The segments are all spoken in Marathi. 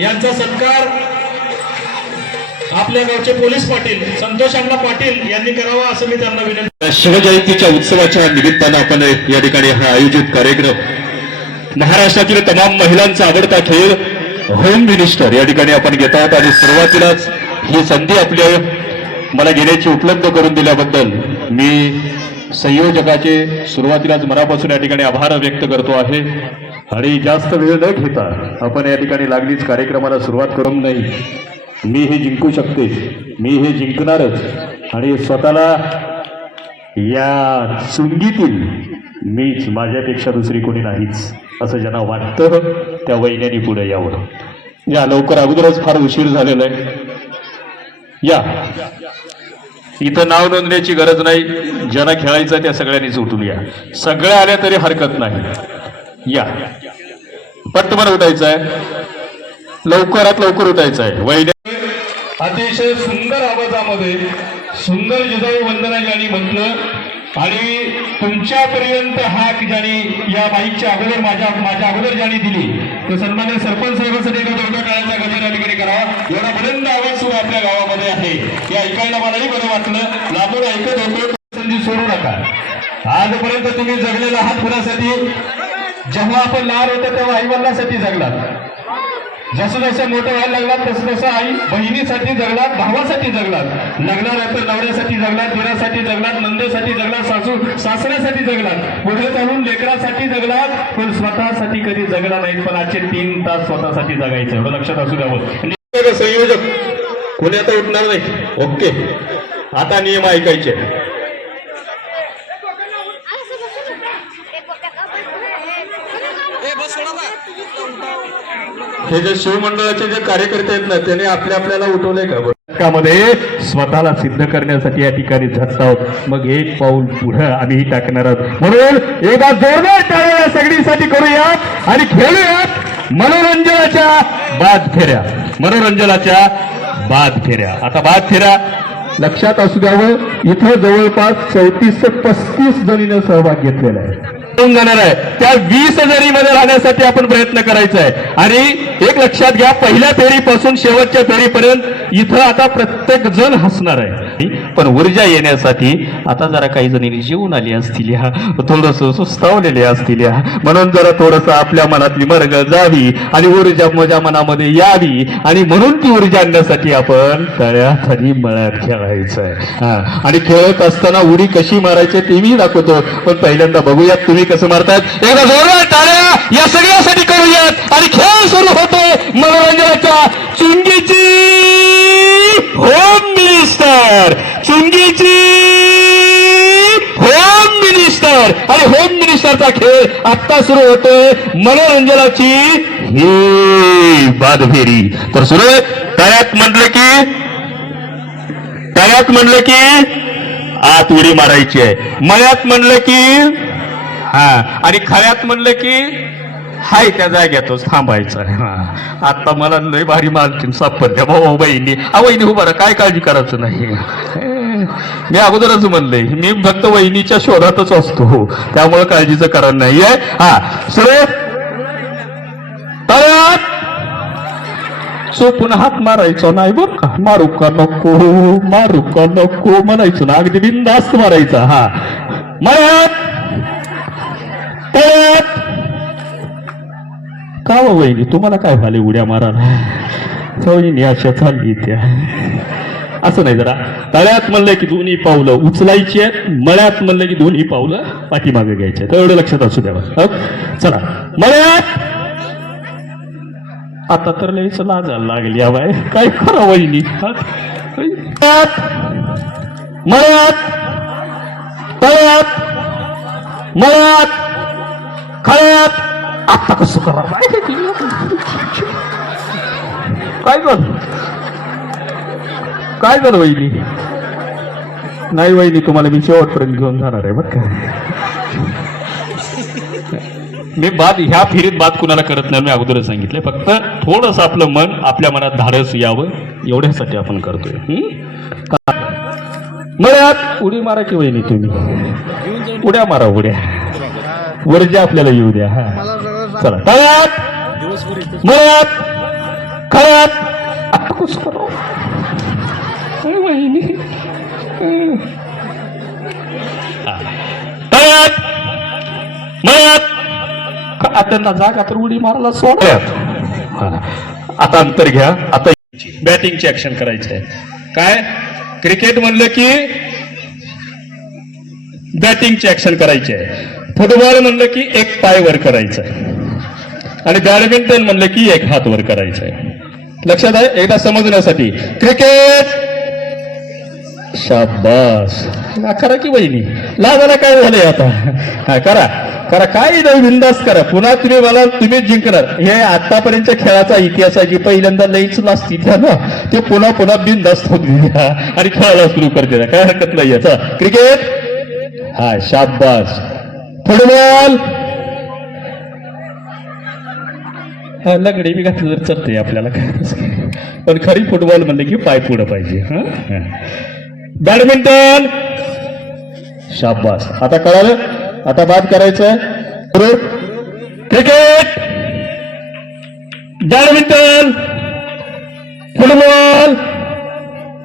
यांचा सत्कार आपल्या गावचे पोलीस पाटील संतोष अण्णा पाटील यांनी करावा असं मी त्यांना विनंती. शिवजयंतीच्या उत्सवाच्या निमित्तानं आपण या ठिकाणी हा आयोजित कार्यक्रम महाराष्ट्रातील तमाम महिलांचा आवडता खेळ होम मिनिस्टर या ठिकाणी आपण घेत आहोत आणि सुरुवातीलाच ही संधी आपल्या मला घेण्याची उपलब्ध करून दिल्याबद्दल मी संयोजकाचे सुरुवातीलाच मनापासून या ठिकाणी आभार व्यक्त करतो आहे. आणि जास्त वेळ न घेता आपण या ठिकाणी लागलीच कार्यक्रमाला सुरुवात करून नाही. मी हे जिंकू शकते, मी हे जिंकणारच आणि स्वतःला या चुंगीतील मीच माझ्यापेक्षा दुसरी कोणी नाहीच असं ज्यांना वाटतं त्या वैज्ञानिक पुढे यावं. या लवकर अगोदरच फार उशीर झालेला आहे. या इथं नाव नोंदण्याची गरज नाही. ज्यांना खेळायचं त्या सगळ्यांनीच उठून या. सगळ्या आल्या तरी हरकत नाही. या पटकन उठायचं आहे, लवकरात लवकर उठायचं आहे. वैज्ञानिक अतिशय सुंदर आवाजामध्ये सुंदर जिजाऊ वंदना ज्यांनी म्हटलं आणि तुमच्यापर्यंत हाक ज्यांनी या बाईकच्या अगोदर माझ्या अगोदर ज्यांनी दिली तो सन्मान्य सरपंच साहेबांसाठी एका टाळ्याचा गजर या ठिकाणी करावा. एवढा बुलंद आवाज सुरू आपल्या गावामध्ये आहे. हे ऐकायला मलाही बरं वाटलं. लांबून ऐकत होतो. संधी सोडू नका. आजपर्यंत तुम्ही जगलेला आहात कुणासाठी? जेव्हा आपण लहान होतो तेव्हा आई वडिलांसाठी जगलात. जसं जसं मोठं व्हायला लागलात तसं तसं आई बहिणीसाठी जगलात, भावासाठी जगलात, लग्नानंतर नवऱ्यासाठी जगलात, दिरासाठी जगलात, नंदेसाठी जगलात, सासऱ्यासाठी जगलात, पुढे चालून लेकरासाठी जगलात, पण स्वतःसाठी कधी जगला नाहीत. पण आजचे 3 तास स्वतःसाठी जगायचं एवढं लक्षात असू द्यावं. संयोजक कोणी आता उठणार नाही. ओके, आता नियम ऐकायचे. हे जे शिवमंडळाचे जे कार्यकर्ते आहेत ना त्याने आपल्याला उठवलंय का? त्यामध्ये स्वतःला सिद्ध करण्यासाठी या ठिकाणी झटत आहोत. मग एक पाऊल पुढे आम्ही टाकणार आहोत. म्हणून एकदा जोरदार टाळ्या सगळीसाठी करूयात आणि खेळूयात मनोरंजनाच्या बाद फेऱ्या. मनोरंजनाच्या बाद फेऱ्या. आता बाद फेऱ्या लक्षात असू द्यावं. इथं जवळपास 34 ते 35 जणीने सहभाग घेतलेला आहे. जाणार आहे त्या 20 जणीमध्ये राहण्यासाठी आपण प्रयत्न करायचा आहे. आणि एक लक्षात घ्या, पहिल्या फेरीपासून शेवटच्या फेरीपर्यंत इथं आता प्रत्येक जण हसणार आहे. पण ऊर्जा येण्यासाठी आता जरा काही जणी जेवून आली असतील, थोडस सुस्तावलेले असतील, म्हणून जरा थोडस आपल्या मनातली मर्ग जावी आणि ऊर्जा माझ्या मनामध्ये यावी. आणि म्हणून ती ऊर्जा आणण्यासाठी आपण तळ्यात आणि मळ्यात खेळायचं आहे. आणि खेळत असताना उडी कशी मारायची ते मी दाखवतो. पण पहिल्यांदा बघूयात तुम्ही कसं मारतात. एकदा जोरदार टाळ्या या सगळ्यासाठी करूयात आणि खेळ सुरू होतोय मनोरंजनाच्या. चुंगीची होम मिनिस्टर, चुंगीची होम मिनिस्टर आणि होम मिनिस्टरचा खेळ आता सुरू होतोय. मनोरंजनाची ही बादफेरी तर सुरू आहे. तळ्यात म्हणलं की आत उडी मारायची आहे. मळ्यात म्हणलं की आणि खळ्यात म्हणलं की हाय त्या जाग्यातच थांबायचं. आता मला लय भारी मालकीन सापडल्या भाऊ बहिणी. वहिनी उभा राहा, काय काळजी करायचं नाही. मी अगोदरच म्हणलंय मी फक्त वहिनीच्या शोधातच असतो, त्यामुळे काळजीचं कारण नाहीये. सुरू तळ्यात चोपून हात मारायचा नाही बरं का. मारू का नको म्हणायचं ना, अगदी बिनधास्त मारायचा. मळ्यात का वहिनी तुम्हाला काय झाले उड्या मारायला? वहिनी अशा चालली त्या असं नाही. जरा तळ्यात म्हणलं की दोन्ही पावलं उचलायची आहेत, मळ्यात म्हणलं की दोन्ही पावलं पाठीमागे घ्यायचे आहेत. एवढं लक्षात असू द्यावं. चला मळ्यात. आता तर लयच लाजायला लागली बाय, काय खरं वहिनी. मळ्यात तळ्यात मळ्यात खळ्यात. आता कसं करा काय झालं वहिनी? नाही वहिनी तुम्हाला मी शेवटपर्यंत घेऊन जाणार आहे बरं का. मी बाद ह्या फेरीत बाद कुणाला करत नाही, मी अगोदरच सांगितलंय. फक्त थोडंसं आपलं मन आपल्या मनात धाडस यावं एवढ्यासाठी आपण करतोय. मळ्यात उडी मारा की वहिनी तुम्ही, उड्या मारा उड्या, ऊर्जा आपल्याला येऊ द्या. चला तळ्यात मळ्यात खरंच आता कुछ करो वहिनी मळ्यात त्यांना जागा तर उडी मारायला सोड आता अंतर घ्या आता बॅटिंगची ऍक्शन करायची आहे काय क्रिकेट म्हणलं की बॅटिंगची ऍक्शन करायची आहे फुटबॉल म्हणलं की एक पाय वर करायचं आहे आणि बॅडमिंटन म्हणलं की एक हात वर करायचं आहे लक्षात आहे एकदा समजण्यासाठी क्रिकेट शाबास करा की बहिणी लाजाला काय झालंय आता हा करा करा काय नाही बिंदास करा पुन्हा तुम्ही मला तुम्हीच जिंकणार हे आतापर्यंतच्या खेळाचा इतिहास आहे की पहिल्यांदा लईच लाजती त्या ना ते पुन्हा पुन्हा बिनधास्त होत गेल्या आणि खेळायला सुरू करते काय हरकत नाही याचा क्रिकेट हा शाबास फुटबॉल हा लगडे बी घातलं तर चालते आपल्याला काय पण खरी फुटबॉल म्हणले की पाय पुढं पाहिजे हा बॅडमिंटन शाबास आता कळालं आता बाद करायचं क्रिकेट बॅडमिंटन फुटबॉल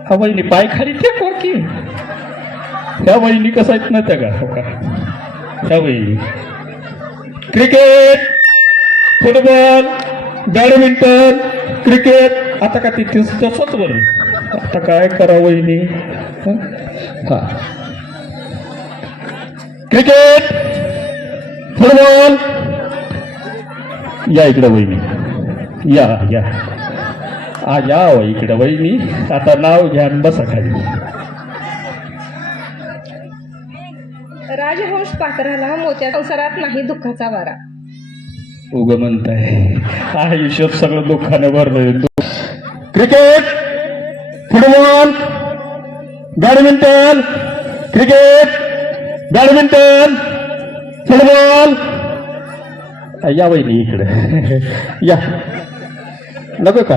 हा वहिनी पाय खाली टेकवर की ह्या वहिनी कसा येत नाही त्या का हो का ह्या वहिनी क्रिकेट फुटबॉल बॅडमिंटन क्रिकेट आता का ते तसंच बरं आता काय करा वहिनी हा क्रिकेट फुटबॉल या इकडे वहिनी या या या इकडे वहिनी आता नाव घ्या बसा खाली राजहंस पाखराला मोत्या संसारात नाही दुःखाचा वारा उग म्हणताय आयुष्यात सगळं दुःखानं भरलंय cricket football badminton cricket badminton football या वहिनी इकडे या नको का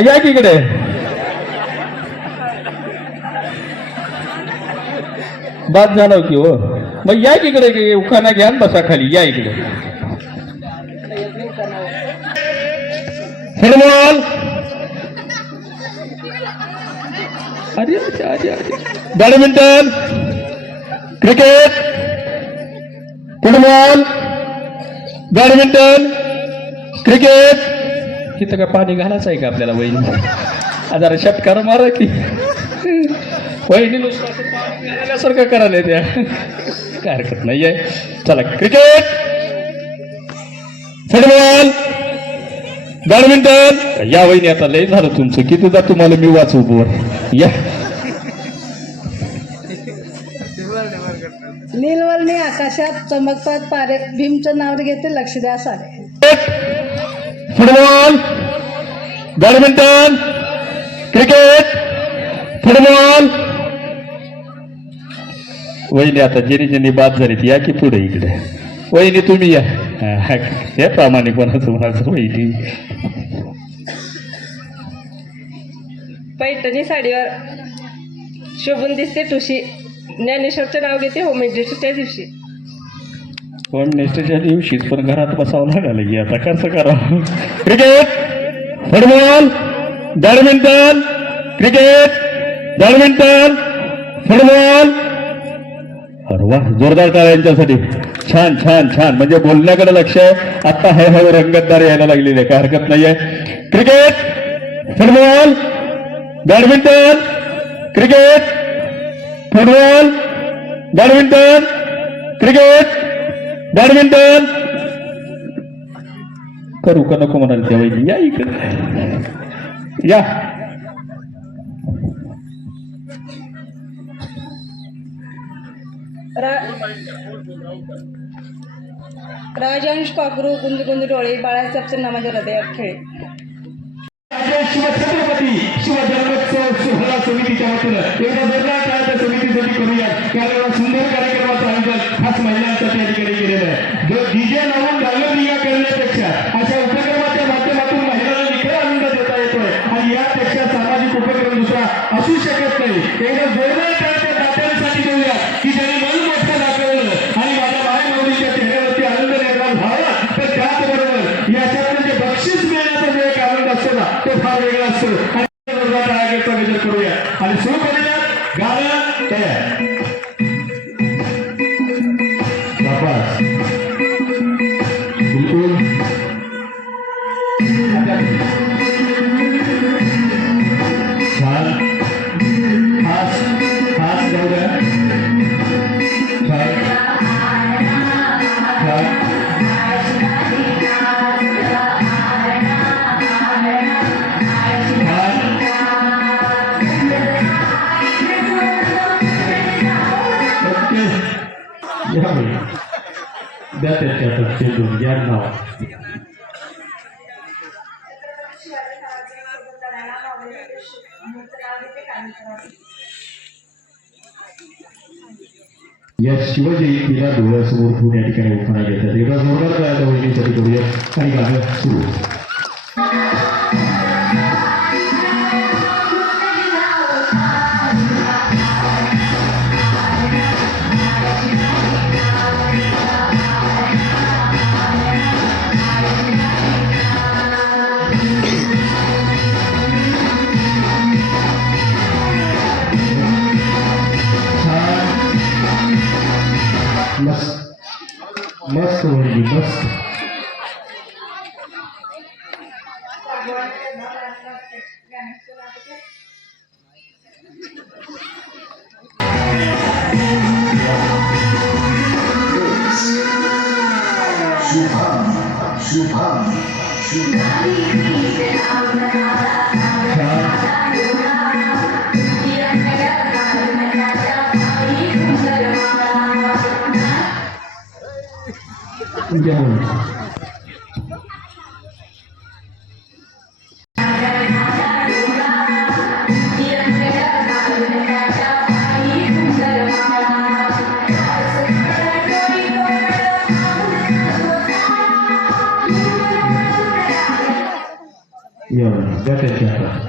या की इकडे बाद झालं की हो मग या इकडे उखाना घ्या बसा खाली या इकडे फुटबॉल अरे अरे badminton cricket football badminton cricket इथं का पाणी घालायचं आहे का आपल्याला वहिनी जरा षटकार मारा की वहिनी नुसतं सारखं करायला त्या काय हरकत नाही आहे चला क्रिकेट फुटबॉल बॅडमिंटन या वहिनी आता लय झालं तुमचं किती जा तुम्हाला मी वाचू बोर या नीलवर्णी आकाशात चमकतात पारे भीमचं नाव घेते लक्ष द्या सारे फुटबॉल बॅडमिंटन क्रिकेट फुटबॉल वहिनी आता ज्यांनी ज्यांनी बाद झालीत या की पुढे इकडे वहिनी तुम्ही या हे प्रामाणिकपणाचं म्हणायचं वहिनी पैठणी साडीवर शोभून दिसते ठुशी ज्ञानेश्वरचं नाव घेते होममेडिटेशनच्या दिवशी होम मिनिस्टरच्या दिवशीच पण घरात बसावं लागलं की आता कसं करा cricket football badminton cricket badminton football अरे वा जोरदार टाळ्या यांच्यासाठी छान छान छान म्हणजे बोलण्याकडे लक्ष आहे आता हे हळू रंगतदार यायला लागलेली आहे काय हरकत नाहीये cricket football badminton cricket football badminton cricket badminton करू का नको म्हणाल त्या वैदी या इकडे या राजहंस पाखरू गुंद गुंद डोळे बाळासाहेबचं नामाच्या हृदयात खेळे शिवछत्रपती शिवजन्मोत्सव सोहळा समितीच्या वतीनं एका जोरदार टाळ्या समितीसाठी करूया कारण सुंदर कार्यक्रमाचं आयोजन खास महिलांसाठी या ठिकाणी केलेलं आहे जो डीजे लावून डांगरलिंगा करण्यापेक्षा अशा उपक्रमाच्या माध्यमातून महिलांना निखळ आनंद देता येतोय आणि यापेक्षा सामाजिक उपक्रम दुसरा असू शकत नाही एकदा जोरदार टाळ्या दात्यांसाठी देऊया की ज्यांनी मन मोठं दाखवलं आणि माझ्या मायमाऊलीच्या चेहऱ्यावरती आनंद निर्माण व्हावा तर त्याचबरोबर याच्यातून जे बक्षीस मिळणार गाणं तयार शाबास बिलकुल छान खास खास गौऱ्या छान छान यावेळी द्या त्याच्या हातात चेंडून या नाव या शिवजयंतीला डोळ्यासमोर ठेवून या ठिकाणी उखाणा घेतात एकदा जोरदार करायला वहिनीसाठी करूया आणि गाणं सुरू मस्त मस्त वहिनी मस्त द्या त्याच्या हातात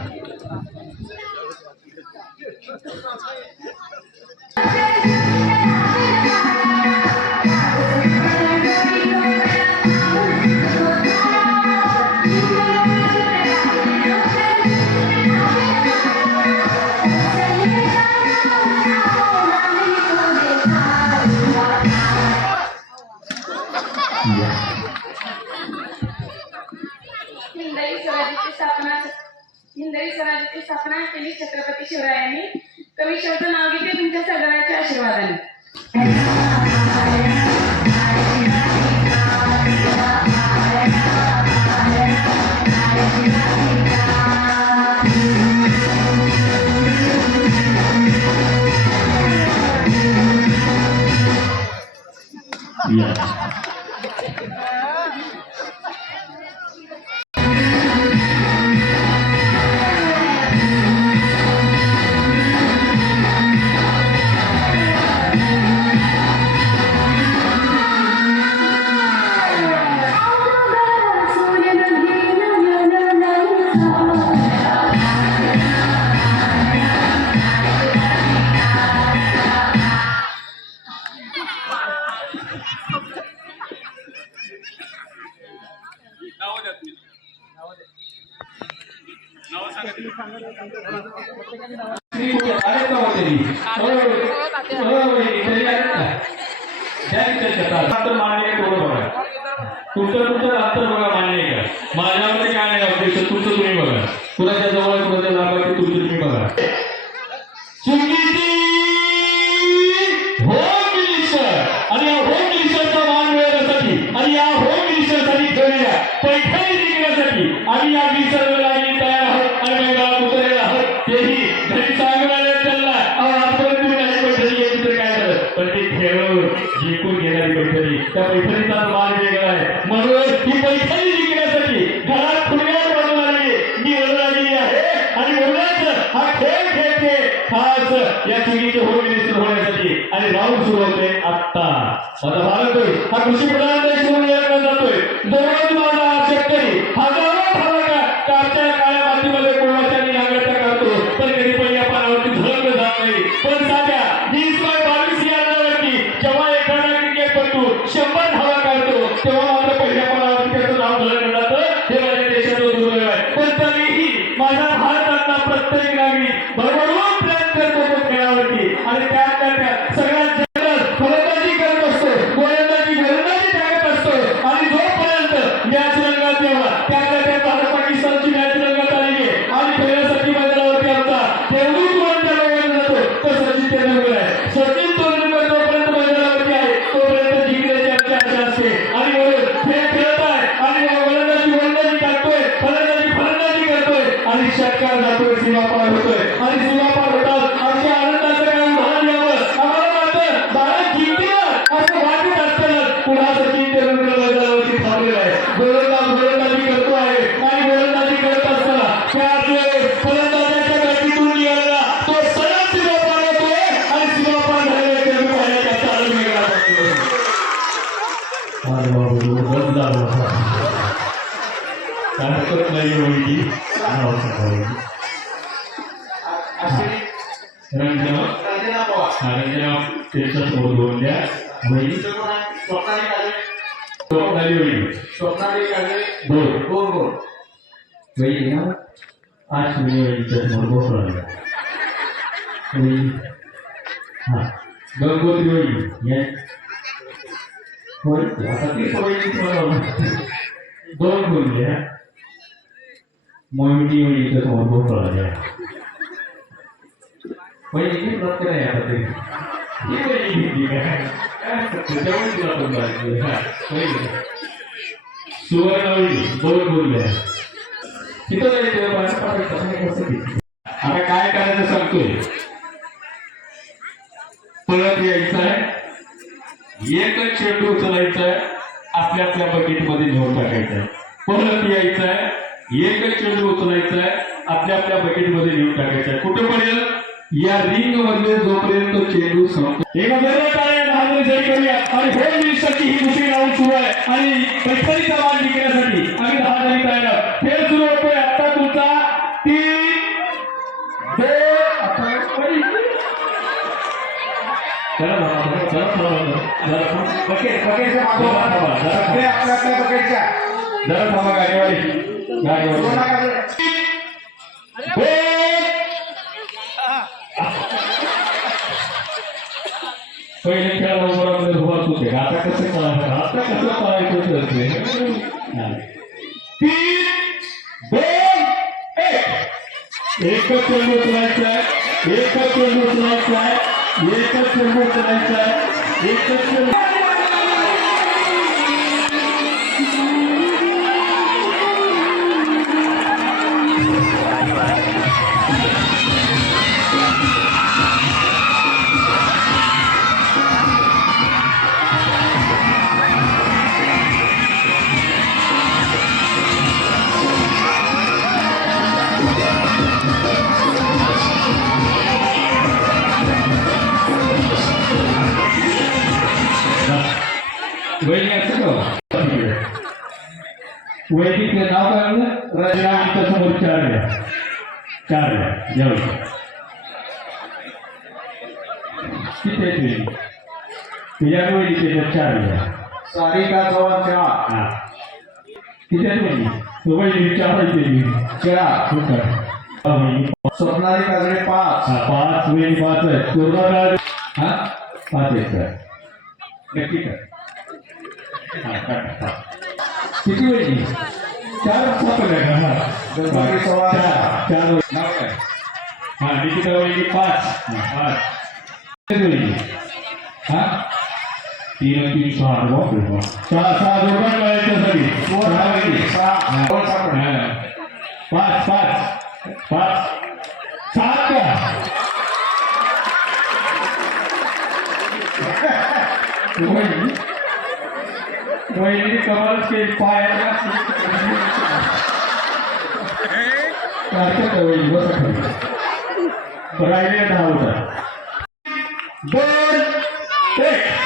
हिंदवी स्वराज्याची स्थापना केली छत्रपती शिवरायांनी. कवी शेवटचं नाव घेते तुमच्या सगळ्यांच्या आशीर्वादाने. तुमचं अंतर बघा मान्य आहे का माझ्यावरती काय नाही अध्यक्ष तुमचं तुम्ही बघा कुणाच्या जवळ कुणाच्या लाभार्थी तुमचं तुम्ही बघा चुकीची होम मिनिस्टर आणि या होम मिनिस्टरचा मान मिळवण्यासाठी आणि या होम मिनिस्टरसाठी ठेवलेल्या पैठणी जिंकण्यासाठी आम्ही या मिनिस्टरला तयार आहोत आणि मैदानात उतरलेले आहोत तेही घरी सांगणारे त्यांना आजपर्यंत तुम्ही नाही पैठणी घेतली तर काय झालं पण ते खेळून जिंकून घेणारी पैठणी त्या पैठणीचा मान वेगळा आहे म्हणून ही पैठणी जिंकण्यासाठी घरात फुटबॉल बनवून आली निवडून आलेली आहे आणि म्हणूनच हा खेळ खेळते खास या चुकीचे होम मिनिस्टर होण्यासाठी आणि राऊंड सुरू होते आत्ता माझा भारत हा कृषी प्रधान देश म्हणून ओळखला जातोय दररोज माझा शेतकरी हजारो कारच्या काळ्या मातीमध्ये कोणाच्याने नांगरता करतो पण कधी पहिल्या पानावरती झळकलं जात नाही पण साध्या 20x22 या अंतरावरती जेव्हा एखादा क्रिकेटपटू 100 धावा काढतो तेव्हा मात्र पहिल्या पानावरती त्याचं नाव झळकलं जातं हे माझ्या देशाचं दुर्दैव आहे पण तरीही माझा भारतातला प्रत्येक नागरिक भरभरून प्रयत्न करतो खेळावरती अरे बाबा बंद झालं काय हरकत नाही वहिनी रंजना त्याच्यासमोर दोन द्या वहिनी स्वप्नाली वहिनी दोन वहिनी ना 5 वहिनीच्या समोर बसवला वहिनी हा गंगोत्री वहिनी या होय आता ती वहिनी दोन बोलले मोहिनी वहिनीच्या समोर बसवला द्या वहिनी प्रश्न आहे आता तरी ही वहिनी घेतली काय त्याच्यामुळे तुला पण पाहिजे सुवर्ण वहिनी दोन बोलल्या तिथं आता काय करायचं सांगतोय परत यायचं आहे एकच चेंडू उचलायचा आहे आपल्या आपल्या बकेटमध्ये घेऊन टाकायचं आहे परत यायचं आहे एकच चेंडू उचलायचा आहे आपल्या आपल्या बकेटमध्ये घेऊन टाकायचं आहे कुठेपर्यंत या रिंग मध्ये जोपर्यंत चेंडू संपतो एका आणि होम मिनिस्टरची ही दुसरी राऊंड सुरू आहे आणि पैठणीचा मान जिंकण्यासाठी आम्ही 10 जणी तयार खेळ सुरू होतोय आता तुमचा 3 पहिले खेळाबरोबर आपले रुबाब होते आता कसं करायचं आता कसं करायचं 3 2 1 एकच चेंडू उचलायचा आहे एकच चेंडू उचलायचा आहे एकच चेंडू उचलायचा आहे एकच चेंडू वैदिकचं नाव काय म्हणलं रजनाच्या समोर 4 द्या जेवण किती आहे तुझ्या वैदिकेच्या 4 द्या सारिका चव्हाण 4 किती आहे वैदिक तो वैदिक 4 स्वप्नाली काजळे 5 5 वैदिक 5 आहे पूर्ण 5 आहे नक्की का किती वेळी 4 सापडल्या गणपती चव्हाण 4 हा निकिता वहिनी 5 हा 3 3 6 6 जोडा करायच्यासाठी 5 7 वहिनी कमाल के पायाला वहिनी बसा राहिले 10 होता 2 1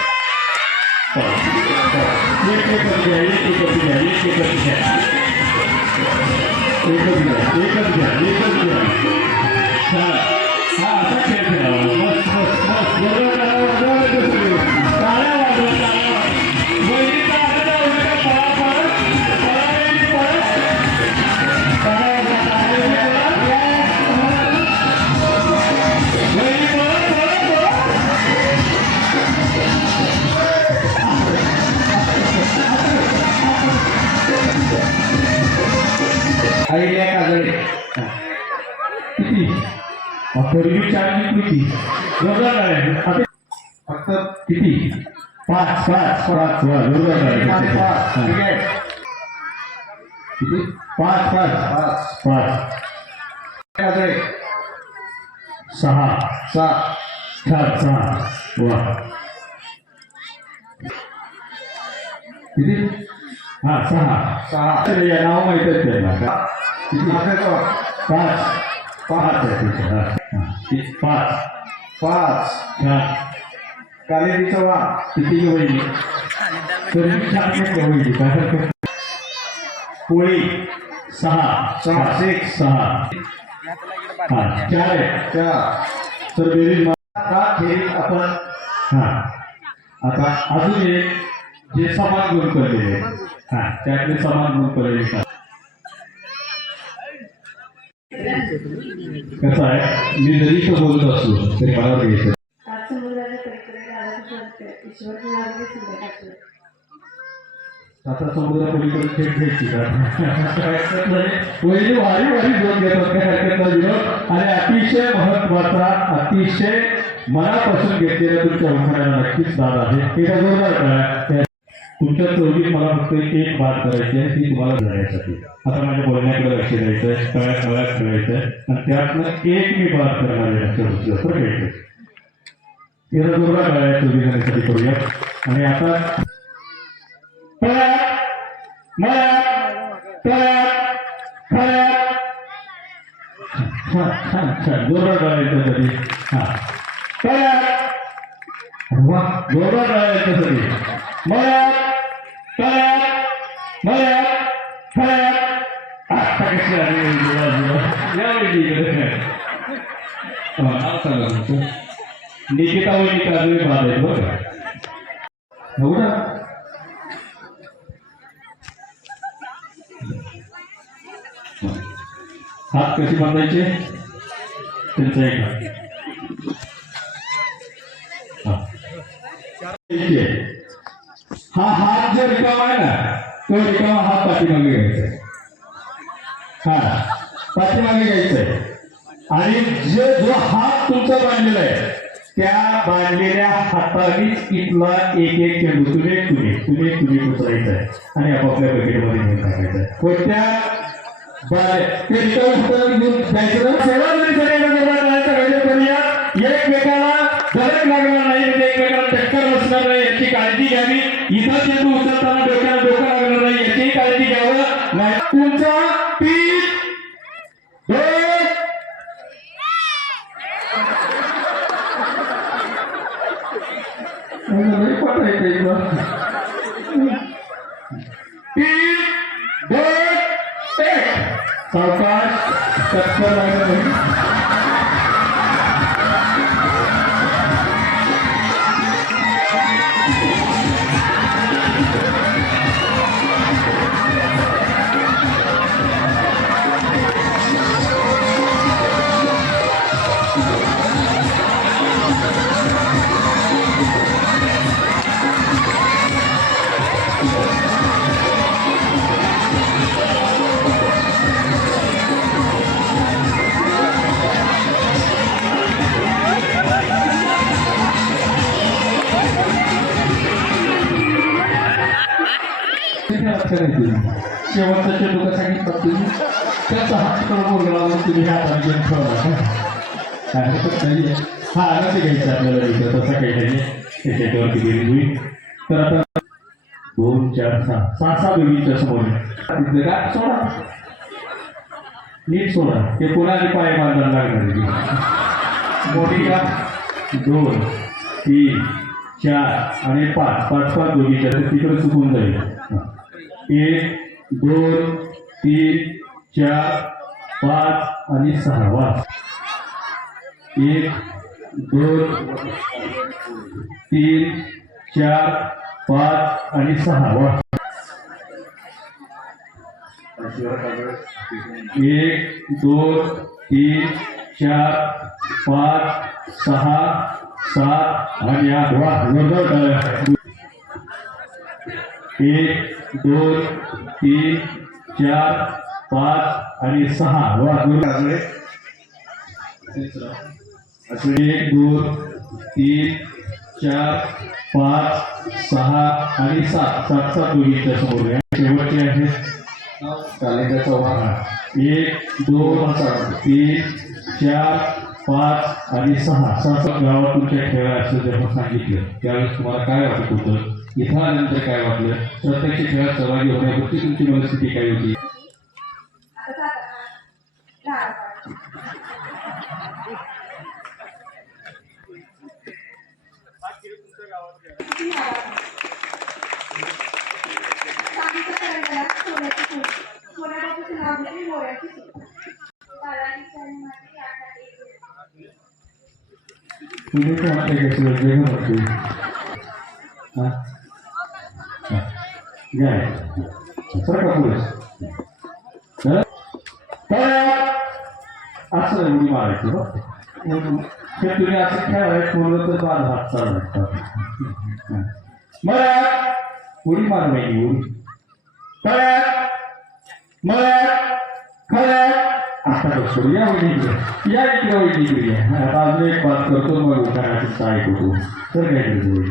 अहिल्या काजळे किती पूर्वी 4 किती जोरदार आहे फक्त किती 5 जोरदार आहे किती 5 काजळे 6 वा किती 6 या नाव माहित आहे त्याला किती 5 आहे 5 कालिंदी चव्हाण किती वहिनी तरी छान घेतलं होईल काय हरकत नाही. पोळी 6 6 हा 4 आहे तर बेरीज का खेळीत आपण हा आता अजून एक जे समान गुण पडलेले हा त्यातले समान गुण पडलेले कसं आहे मी जरी इथं बोलत असलो तरी मला घ्यायचं आज समुद्राच्या पलीकडे राधाकृष्ण ईश्वर नावाने संध्याकाळचं आता समुद्रा पलीकडे खेळ घ्यायची का पहिले वारी वारी जोड घेतात काय हरकत नाही विनोद आणि अतिशय महत्वाचा अतिशय मनापासून घेतलेल्या तुमच्या उखाण्याला नक्कीच दाद आहे एका जोरदार काय तुमच्या चौकीत मला फक्त एक बात करायची आहे ती तुम्हाला जाण्यासाठी आता माझ्या बोलण्याकडे लक्ष द्यायचं आहे कळ्यात खेळायचं आहे आणि त्यातनं एक मी बात करणार आहे लक्ष बसलं तर घ्यायचं एका जोरदार कळायला चौकी जाण्यासाठी करूया आणि आता छान जोरदार कळायचं तरी हा जोरदार कळायचं तरी निकिता व निका बाद आहेत बरं हो ना हात कसे बांधायचे त्यांचा एक हा हात जो रिकामा आहे ना तो रिकामा हात पाठीमागे घ्यायचा आहे हा पाठीमागे घ्यायचा आहे आणि जो हात तुमचा बांधलेला आहे त्या बांधलेल्या हातानेच इथला एक एक चेंडू तुम्ही उचलायचा आहे आणि आपापल्या बकेटमध्ये घेऊन टाकायचा आहे कोणत्या ते रिकामा हाताने घेऊन जायचं एकमेकाला धडक लागणार नाही म्हणजे एकमेकाला टक्कर बसणार नाही याची काळजी घ्यावी इथं चेंडू उचलताना डोक्याला डोकं लागणार नाही याचीही काळजी घ्यावं नाही तुमचा 3 2 नाही पटायचं 3 2 1 सावकाश टक्कर लागणार नाही शेवटचा चेंडू कसा घेतला तुम्ही त्याचा हात बोलला तुम्ही हाताने घेऊन ठेवला हा नसे घ्यायचं आपल्याला तसा काही नाही त्याच्यावरती गेली होईल तर आता 2 4 6 बेबीच्या समोर तिथलं का सोडा नीट सोडा ते कोणाने पाय बांधायला लागणार मोठी का 2 3 4 आणि 5 दोघीच्या तिकडे चुकून जाईल 1 2 3 4 5 आणि 6 वा 1 2 3 4 5 आणि 6 वा 1 2 3 4 5 6 7 आणि 8 वा 1 2 3 4 5 आणि 6 वा 1 2 3 4 5 6 आणि 7 दोघीच्या समोर शेवटचे आहेत कालिदाचा वाहा 1 2 3 4 5 आणि 6 गावात तुमच्या खेळा असं जेव्हा सांगितलं त्यावेळेस तुम्हाला काय वाटत होतं इथं आल्यानंतर काय वाटलं प्रत्यक्ष खेळात सहभागी होण्यापूर्वी तुमची मनस्थिती काय होती मातीच्या करंड्याला सोन्याची सूट. सोन्याबाबूचं नाव घेतली मोऱ्याची सूट. बालाजीची आणि माझी आठात एक वेळ. तुम्ही पण आता घेतलं वेगळं होते हा घ्या सर का पुढे असं उडी मारायची बघ ते तुम्ही असं खेळायचं म्हणलं तर बाद हात चालू मला उडी मार पाहिजे उडी आता बघतो या वैदिक या इकडे वैदिक आता अजून एक बात करतो मग उठायचं काय होतो तर काय करतो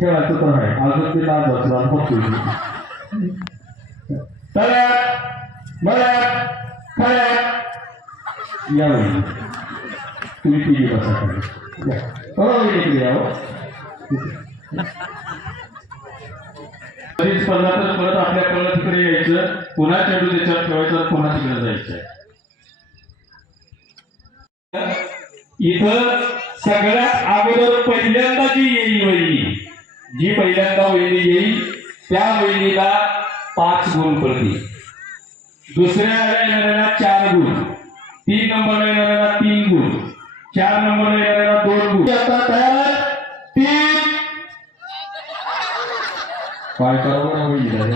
खेळायचं तर आहे अजून ते लाज वाचला बघतो या वैदिक तुम्ही टी व्ही बसा तरी स्पर्धा तर परत आपल्या कळत तिकडे यायचं पुन्हा चेंडू त्याच्यावर ठेवायचं पुन्हा तिकडे जायचं इथं सगळ्यात अगोदर पहिल्यांदा जी येईल वहिनी जी पहिल्यांदा वहिनी येईल त्या वहिनीला 5 गुण पडतील दुसऱ्या येणाऱ्याला 4 गुण 3 नंबरला येणाऱ्याला 3 गुण 4 नंबरला येणाऱ्याला 2 गुण आता तयार 3 काय करावं होईल काय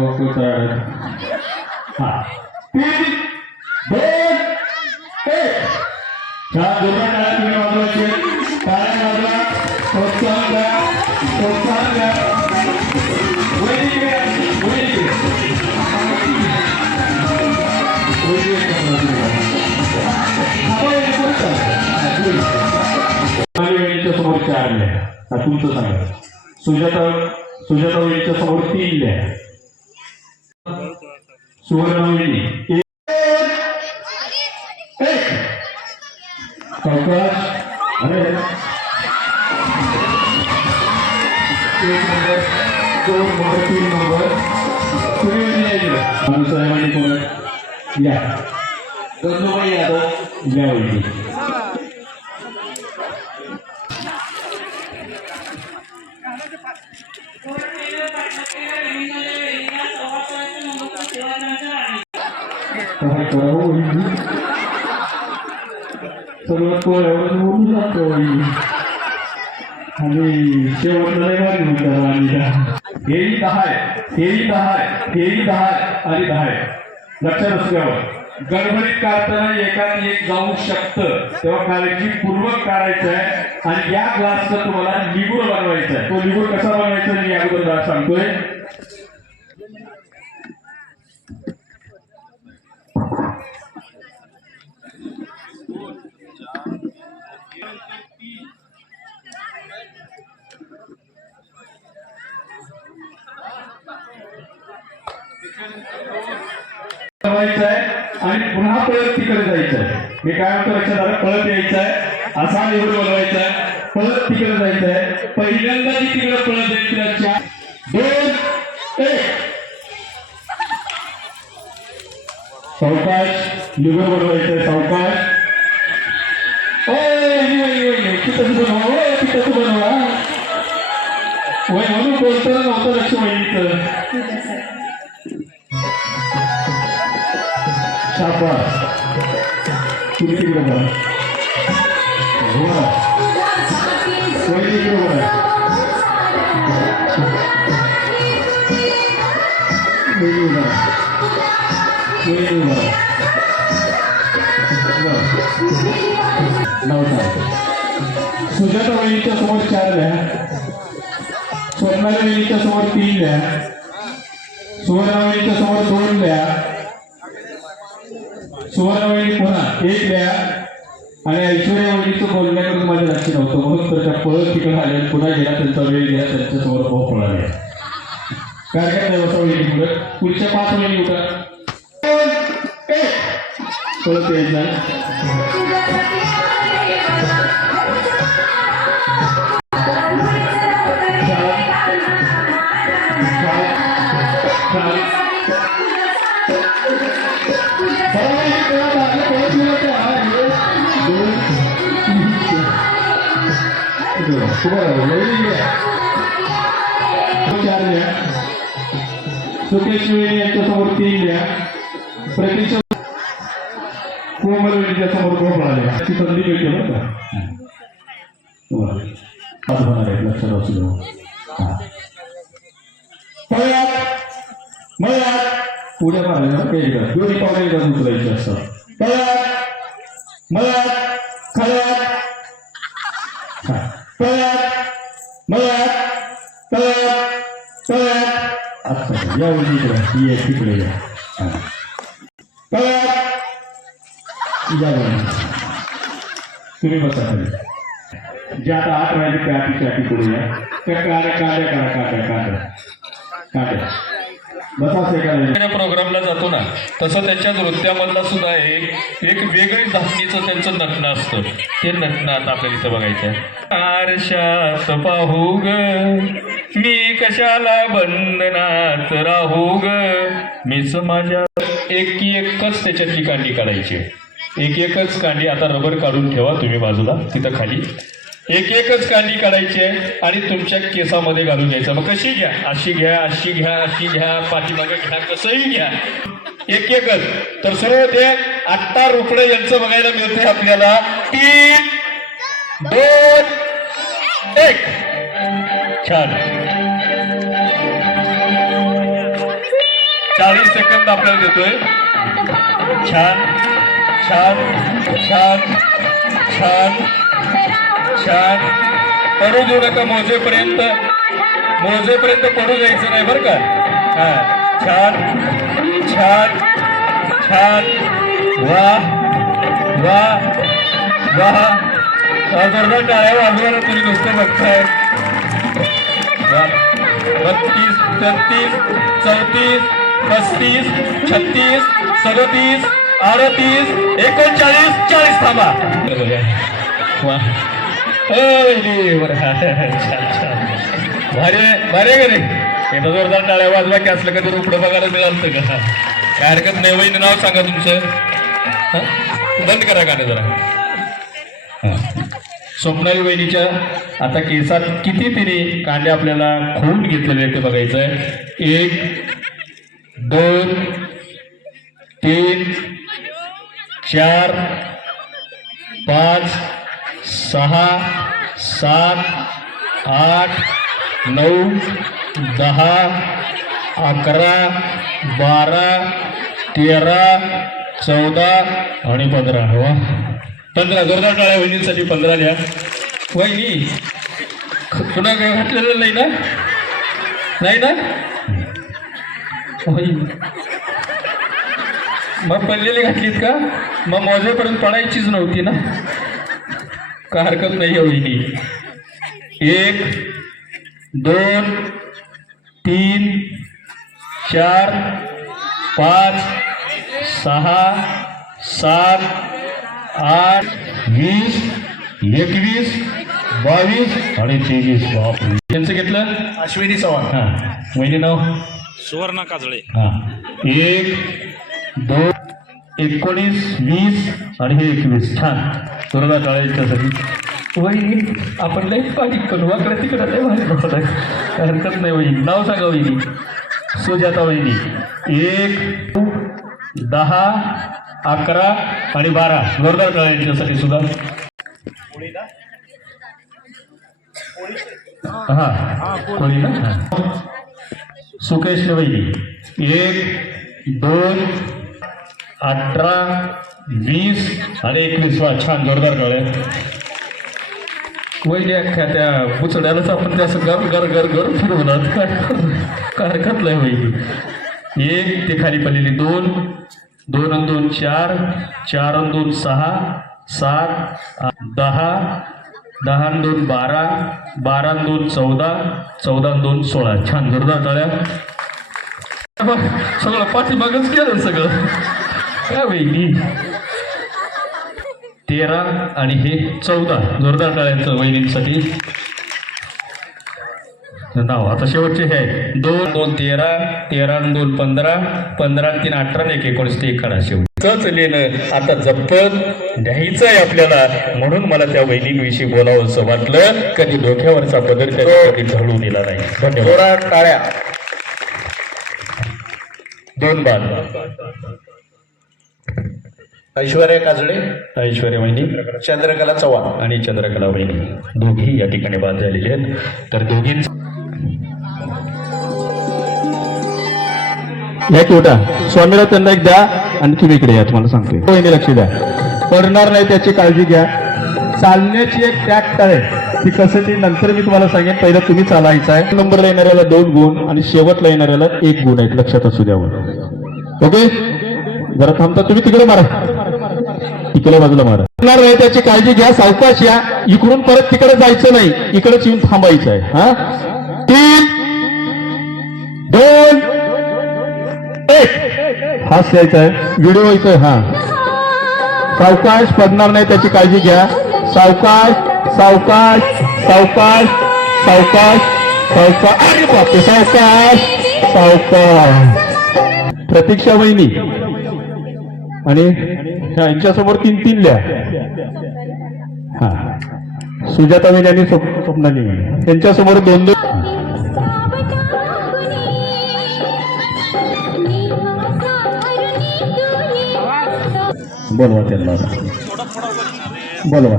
वस्तू तयार हा 3 2 1 छान जोरदार टाळ्या तुम्ही वाजवायचे टाळ्या वाजवा प्रोत्साहन द्या प्रोत्साहन द्या समोर 4 लिहा तुमचं सांगा सुजाता वहिनीच्या समोर 3 लिहा सुवर्ण वहिनी 1 अवकाश अरे 1 नंबर 2 नंबर 3 नंबर तुम्ही यायचं साहेबांनी कोण या गंगूबाई यादव या वहिनी काय करावं वहिनी सर्वात एवढं बोलून जातो आणि शेवटला गाडी म्हणतात आणि हेही 10 आहे हेही 10 आहे हेही 10 आहे आणि 10 आहे लक्षात असल्यावर गडबडीत काढताना एकात एक जाऊ शकतं तेव्हा काळजीपूर्वक काढायचं आहे आणि या ग्लासचा तुम्हाला लिगूर बनवायचा आहे तो लिगूर कसा बनवायचा मी अगोदर सांगतोय आणि पुन्हा परत तिकडे जायचं आहे मी काय म्हणतो लक्षात आलं पळत यायचं आहे असा निवड बोलवायचा आहे परत तिकडे जायचं आहे पहिल्यांदा जी तिकडे पळत यायची 4 2 1 सावकाश निवड बोलवायचं आहे सावकाश तिथं बनवा तिथं बनवा वय म्हणून बोलताना नव्हतं लक्ष वहिनीचं शाबास तुम्ही तिकडे बघा तिकडे बघा सुजाता वहिनीच्या समोर 4 लिहा स्वप्नाली वहिनीच्या समोर 3 लिहा सुवर्णा वहिनीच्या समोर 2 लिहा सुवर्ण वहिनी पुन्हा 1 लिहा आणि ऐश्वर्या वहिनीचं बोलण्याकडून माझ्या लक्ष नव्हतं म्हणून तर त्या पळत तिकडे आले पुन्हा गेला त्यांचा वेळ गेला त्यांच्या समोर भाऊ पळाले काय काय व्यवस्था वहिनी पुढे पुढच्या 5 वहिनी उठा 1 परत यायचं सुकेश्वरी यांच्यासमोर 3 द्या. प्रतीक्षा कोमलवेलीच्या समोर घोबळाले ती संधी मिळते बरं का तुम्हाला आज होणार आहे लक्षात असू द्या. पळ्यात मळ्यात उड्या मारायला काही दोन्ही पावले एकदा उचलायचे असतात. पळ्यात मळ्यात खळ्यात पळ्यात मळ्यात तळ्यात तळ्यात अच्छा या उजवीकडे ही आहे तिकडे या तळ्यात या तुम्ही बसा खाली जे आता 8 वाजले त्या आठी करूया त्या काट्या बसा सेकाला प्रोग्रामला जातो ना तसं त्यांच्या नृत्यामधला सुद्धा एक वेगळी धाटणीचं त्यांचं नटणं असतं. ते नटणं आता आपल्याला इथं बघायचं आहे. आरशात पाहू ग मी कशाला बंधनात राहू ग मीच माझ्या एकच त्याच्यातली कांडी काढायची. एकच कांडी आता रबर काढून ठेवा तुम्ही बाजूला तिथं खाली. एकच कांडी काढायची आहे आणि तुमच्या केसामध्ये घालून घ्यायचं. मग कशी घ्या अशी घ्या अशी घ्या अशी घ्या पाठीमागे घ्या कसंही घ्या एकच. तर सर्व ते आत्ता रोकडे यांचं बघायला मिळते आपल्याला. 3, 2, 1 छान. 40 सेकंद आपल्याला देतोय. छान छान छान छान छान. पडू देऊ नका मोजेपर्यंत पडू जायचं नाही बरं का. हा छान छान छान वा वा वा. जोरदार टाळ्या वाजवायला तुम्ही नुसतं बघताय. 32, 33, 34, 35, 36, 37, 38, 39, 40 थांबा. वा छान छान भारी भारी का नाही. एकदा जोरदार टाळ्या वाजवा की असलं कधी रुपडं बघायला मिळालं का. काय हरकत नाही. वहिनी नाव सांगा तुमचं. बंद करा गाणं जरा. स्वप्नाली वहिनीच्या आता केसात किती तिने कांदे आपल्याला खोडून घेतलेले ते बघायचं आहे. 1, 2, 3, 4, 5, 6, 7, 8, 9, 10, 11, 12, 13, 14 आणि 15. वा 15. जोरदार टाळ्या वहिनींसाठी. 15 द्या. वहिनी पुन्हा काय घातलेलं नाही ना. नाही ना वहिनी मग पडलेली घातलीत का. मग मोजेपर्यंत पडायचीच नव्हती ना. का हरकत नाही वहिनी. 1, 2, 3, 4, 5, 6, 7, 8, 20, 21, 22 आणि 23. बापरे. त्यांचं घेतलं अश्विनी चव्हाण. हा वहिनी नाव सुवर्णा काजळे. हा 1, 2, 19, 20 आणि हे 21. छान. जोरदार टाळ्याच्यासाठी. वहिनी आपण लई पाठी करू वाकडं तिकडं लय भारी बघत आहे. हरकत नाही वहिनी. नाव सांगा वहिनी. सुजाता वहिनी. 1, 10, 11 आणि 12. जोरदार टाळ्याच्यासाठी सुद्धा. हा कोणी ना. सुकेश वहिनी. 1, 2, 18, 20 आणि 21. वा छान. जोरदार टाळ्या. वहिनी अख्ख्या त्या पुचड्यालाच आपण ते असं गर गर गर गर फिरवणार. काय हरकत नाही वहिनी. 1 ते खाली पडलेली. 2, 2 आणि 2 4, 4 आणि 2 6, 7, 10, 10 आणि 2 12, 12 आणि 2 14, 14 आणि 2 16. छान. जोरदार टाळ्या. सगळं पाठीमागच केलं सगळं. काय वहिनी 13 आणि हे 14. जोरदार टाळ्यांचं वहिनींसाठी नाव. आता शेवटचे हे आहे 2 2 13, 13 2 15, 15 3 18 1 19 ते 1 शेवटच लिहिणं आता जपत न्यायचं आहे आपल्याला. म्हणून मला त्या वहिनींविषयी बोलावं असं वाटलं. कधी डोक्यावरचा पदर त्याने कधी ढळू दिला नाही. धन्यवाद. टाळ्या. 2 बाद. ऐश्वर्या काजळे, ऐश्वर्या वहिनी चंद्रकला चव्हाण. आणि चंद्रकला वहिनी दोघी या ठिकाणी बाद झालेले आहेत. तर दोघींच या की उठा स्वामीला त्यांना एक द्या आणि तुम्ही इकडे या. तुम्हाला सांगतोय वहिनी लक्ष द्या. पडणार नाही त्याची काळजी घ्या. चालण्याची एक टॅक्ट आहे ती कसं ती नंतर मी तुम्हाला सांगेन. पहिलं तुम्ही चालायचं आहे. नंबरला येणाऱ्याला 2 गुण आणि शेवटला येणाऱ्याला 1 गुण आहेत. लक्षात असू द्यावं. ओके जरा थांबता तुम्ही तिकडे मारा. तिकडे बाजूला मारा. पडणार नाही त्याची काळजी घ्या. सावकाश या. इकडून परत तिकडे जायचं नाही. इकडेच येऊन थांबायचं आहे. हा 3 2 हाच द्यायचा आहे. व्हिडिओ व्हायचा आहे. हा सावकाश. पडणार नाही त्याची काळजी घ्या. सावकाश सावकाश सावकाश सावकाश सावकाश. अरे बापरे सावकाश सावकाश. प्रतीक्षा वहिनी आणि यांच्यासमोर 3 लिहा. हा सुजाता वहिनी आणि स्वप्नाली वहिनी त्यांच्यासमोर 2 बोलवा त्यांना. बोलवा.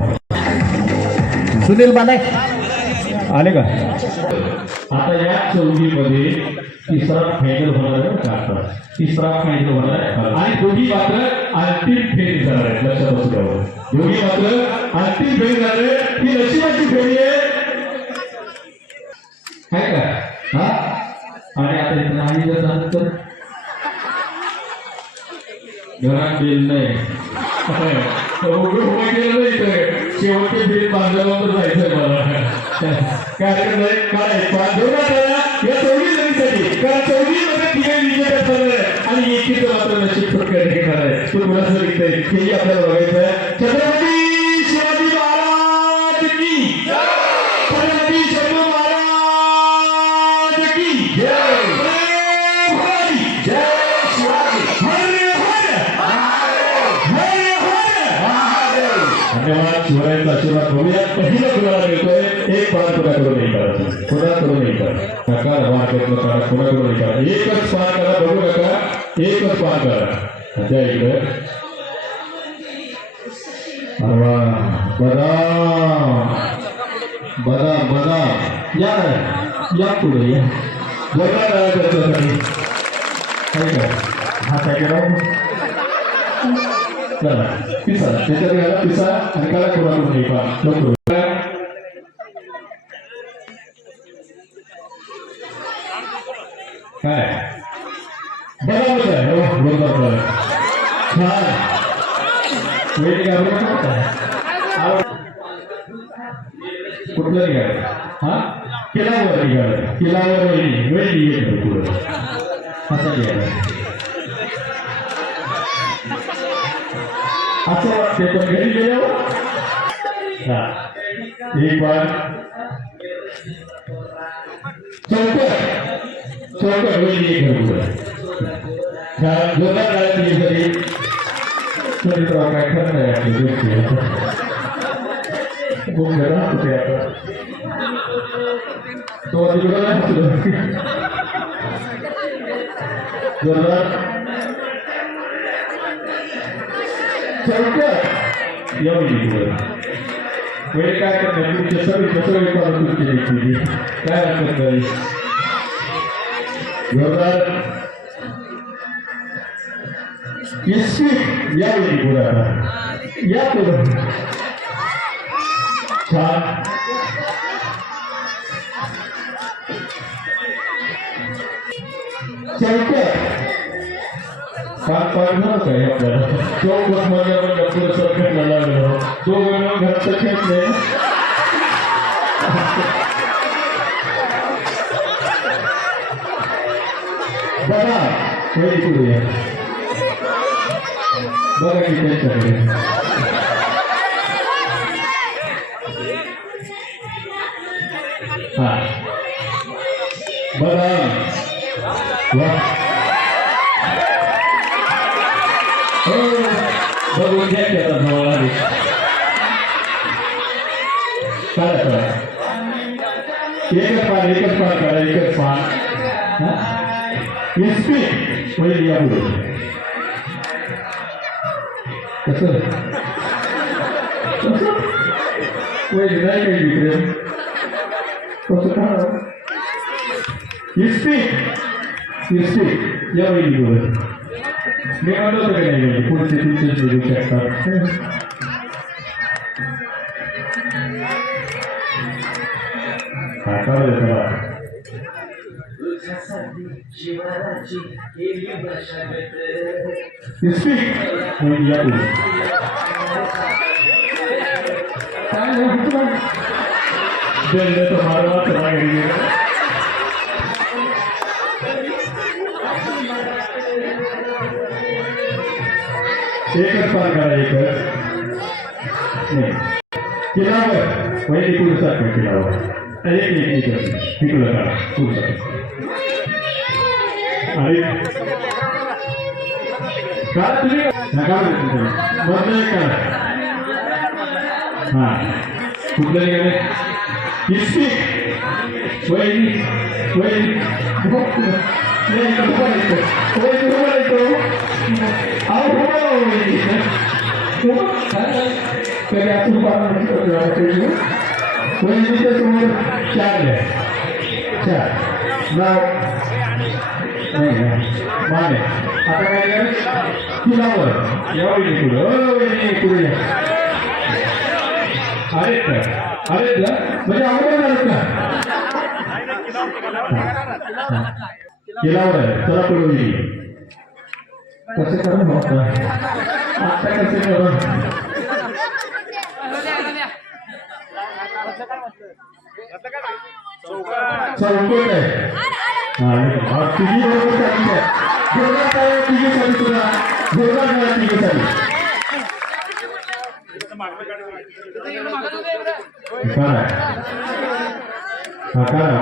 सुनील बाले आले का? आता या चौघीमध्ये तिसरा फायनल होणार आहे. तिसरा फायनल होणार आहे आणि दोघी मात्र अंतिम फेरी जाणार आहेत. लक्षात असू द्यावं. दोघी मात्र अंतिम फेरी जाणार आहे. ही नशिबाची फेरी आहे का? हा आणि आता इथं नाही जर झालं तर घरात गेलं नाही. गेलं नाही शेवटचे बिल बांधल्यावर जायचंय मला. कार्यक्रम या चौघी जणीसाठी कारण चौघी मध्ये तिघे विजेते ठरले आणि एकीचं मात्र नशीब फटकायला घेणार आहे. तो कुणाचं लिहितंय हेही आपल्याला बघायचं आहे. छत्रपती शिवाजी महाराज की छत्रपती शंभू महाराज की जय. जय शिवाजी. धन्यवाद. शिवरायांचा आशीर्वाद बघूया. पहिला कुणाला मिळतोय. एक पान कुणाकडून नाही करायचं. कुणाकडून नाही करा. नका मार्केटला करा. कुणाकडून नाही करा. एकच पान करा. बघू नका. एकच पान करा. त्या इकडे बदाम बदाम बदाम या पुढे या. बघा त्याच्यासाठी हा काय चला पिसा त्याच्यात घाला. पिसा आणि काला कुणाकडून नाही पा. काय बरोबर आहे. हो बरोबर छान. कुठलं निघालं? हा किल्लावर निघालं. किल्लावर वेळ पुढे असं घ्यायला असं वाटते. पण घरी गेल्यावर एक बार चौकट होईल. जोरदार घरी चरित्र काय खरं नाही. आपली गोष्टी खूप घरा होते. आता तो जोरदार चौकट यावी वेळ काय करणार. तुमच्या सर्व केली काय हरकत नाही. जोरदार यावेळी पुढे या पुढे छान. चौकट पाच आहे आपल्याला. चौकट मध्ये आपण पुढे सरखेटला लागलो. तो वेळ घरात खेळले. बघा वेळी पुढे बघा की त्यांच्याकडे बघून घ्या की आता जवळ आली. करा. एकच पान करा, एकच पान. SP पहिली या पुढे. कसं पहिली नाही काही विक्रम कसं करा. SP या पहिली बोलत मी म्हणतो होतं की नाही पुढचे तुमचे बोलू शकतात. एकच पान करा, एकच किल्लावर पहिले पुढचा किल्लावर एक तिकडं करा पुढचा. आणि का तुम्ही बंद करा. हा कुठलं निघाले समोर 4 नाव माने. आता काय किल्लावर यावेळी पुढे अरे म्हणजे अगोदर झालं का किल्लावर आहे. चला पुढे कसं करून आता कसं करून चौकट आहे. तिघी बरोबर तिघीसाठी तुला जोरदार तिघीसाठी करा. हा करा.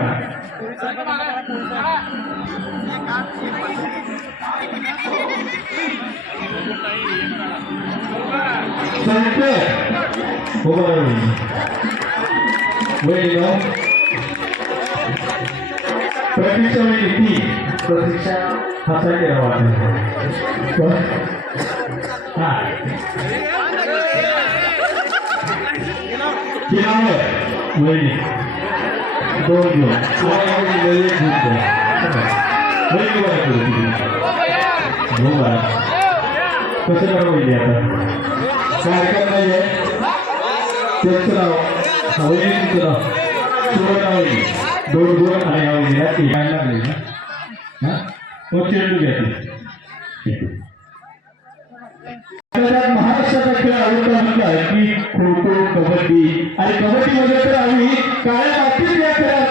प्रतीक्षा हसायला कसं करावं आता कार्यक्रम नाही आहे त्यांचं नाव हवं दोन आणि लागले ना मग चेंडू घ्या. महाराष्ट्राचा खेळ आवडता म्हटला की खो खो कबड्डी आणि कबड्डीमध्ये तर आम्ही काळ्या मातीत या खेळात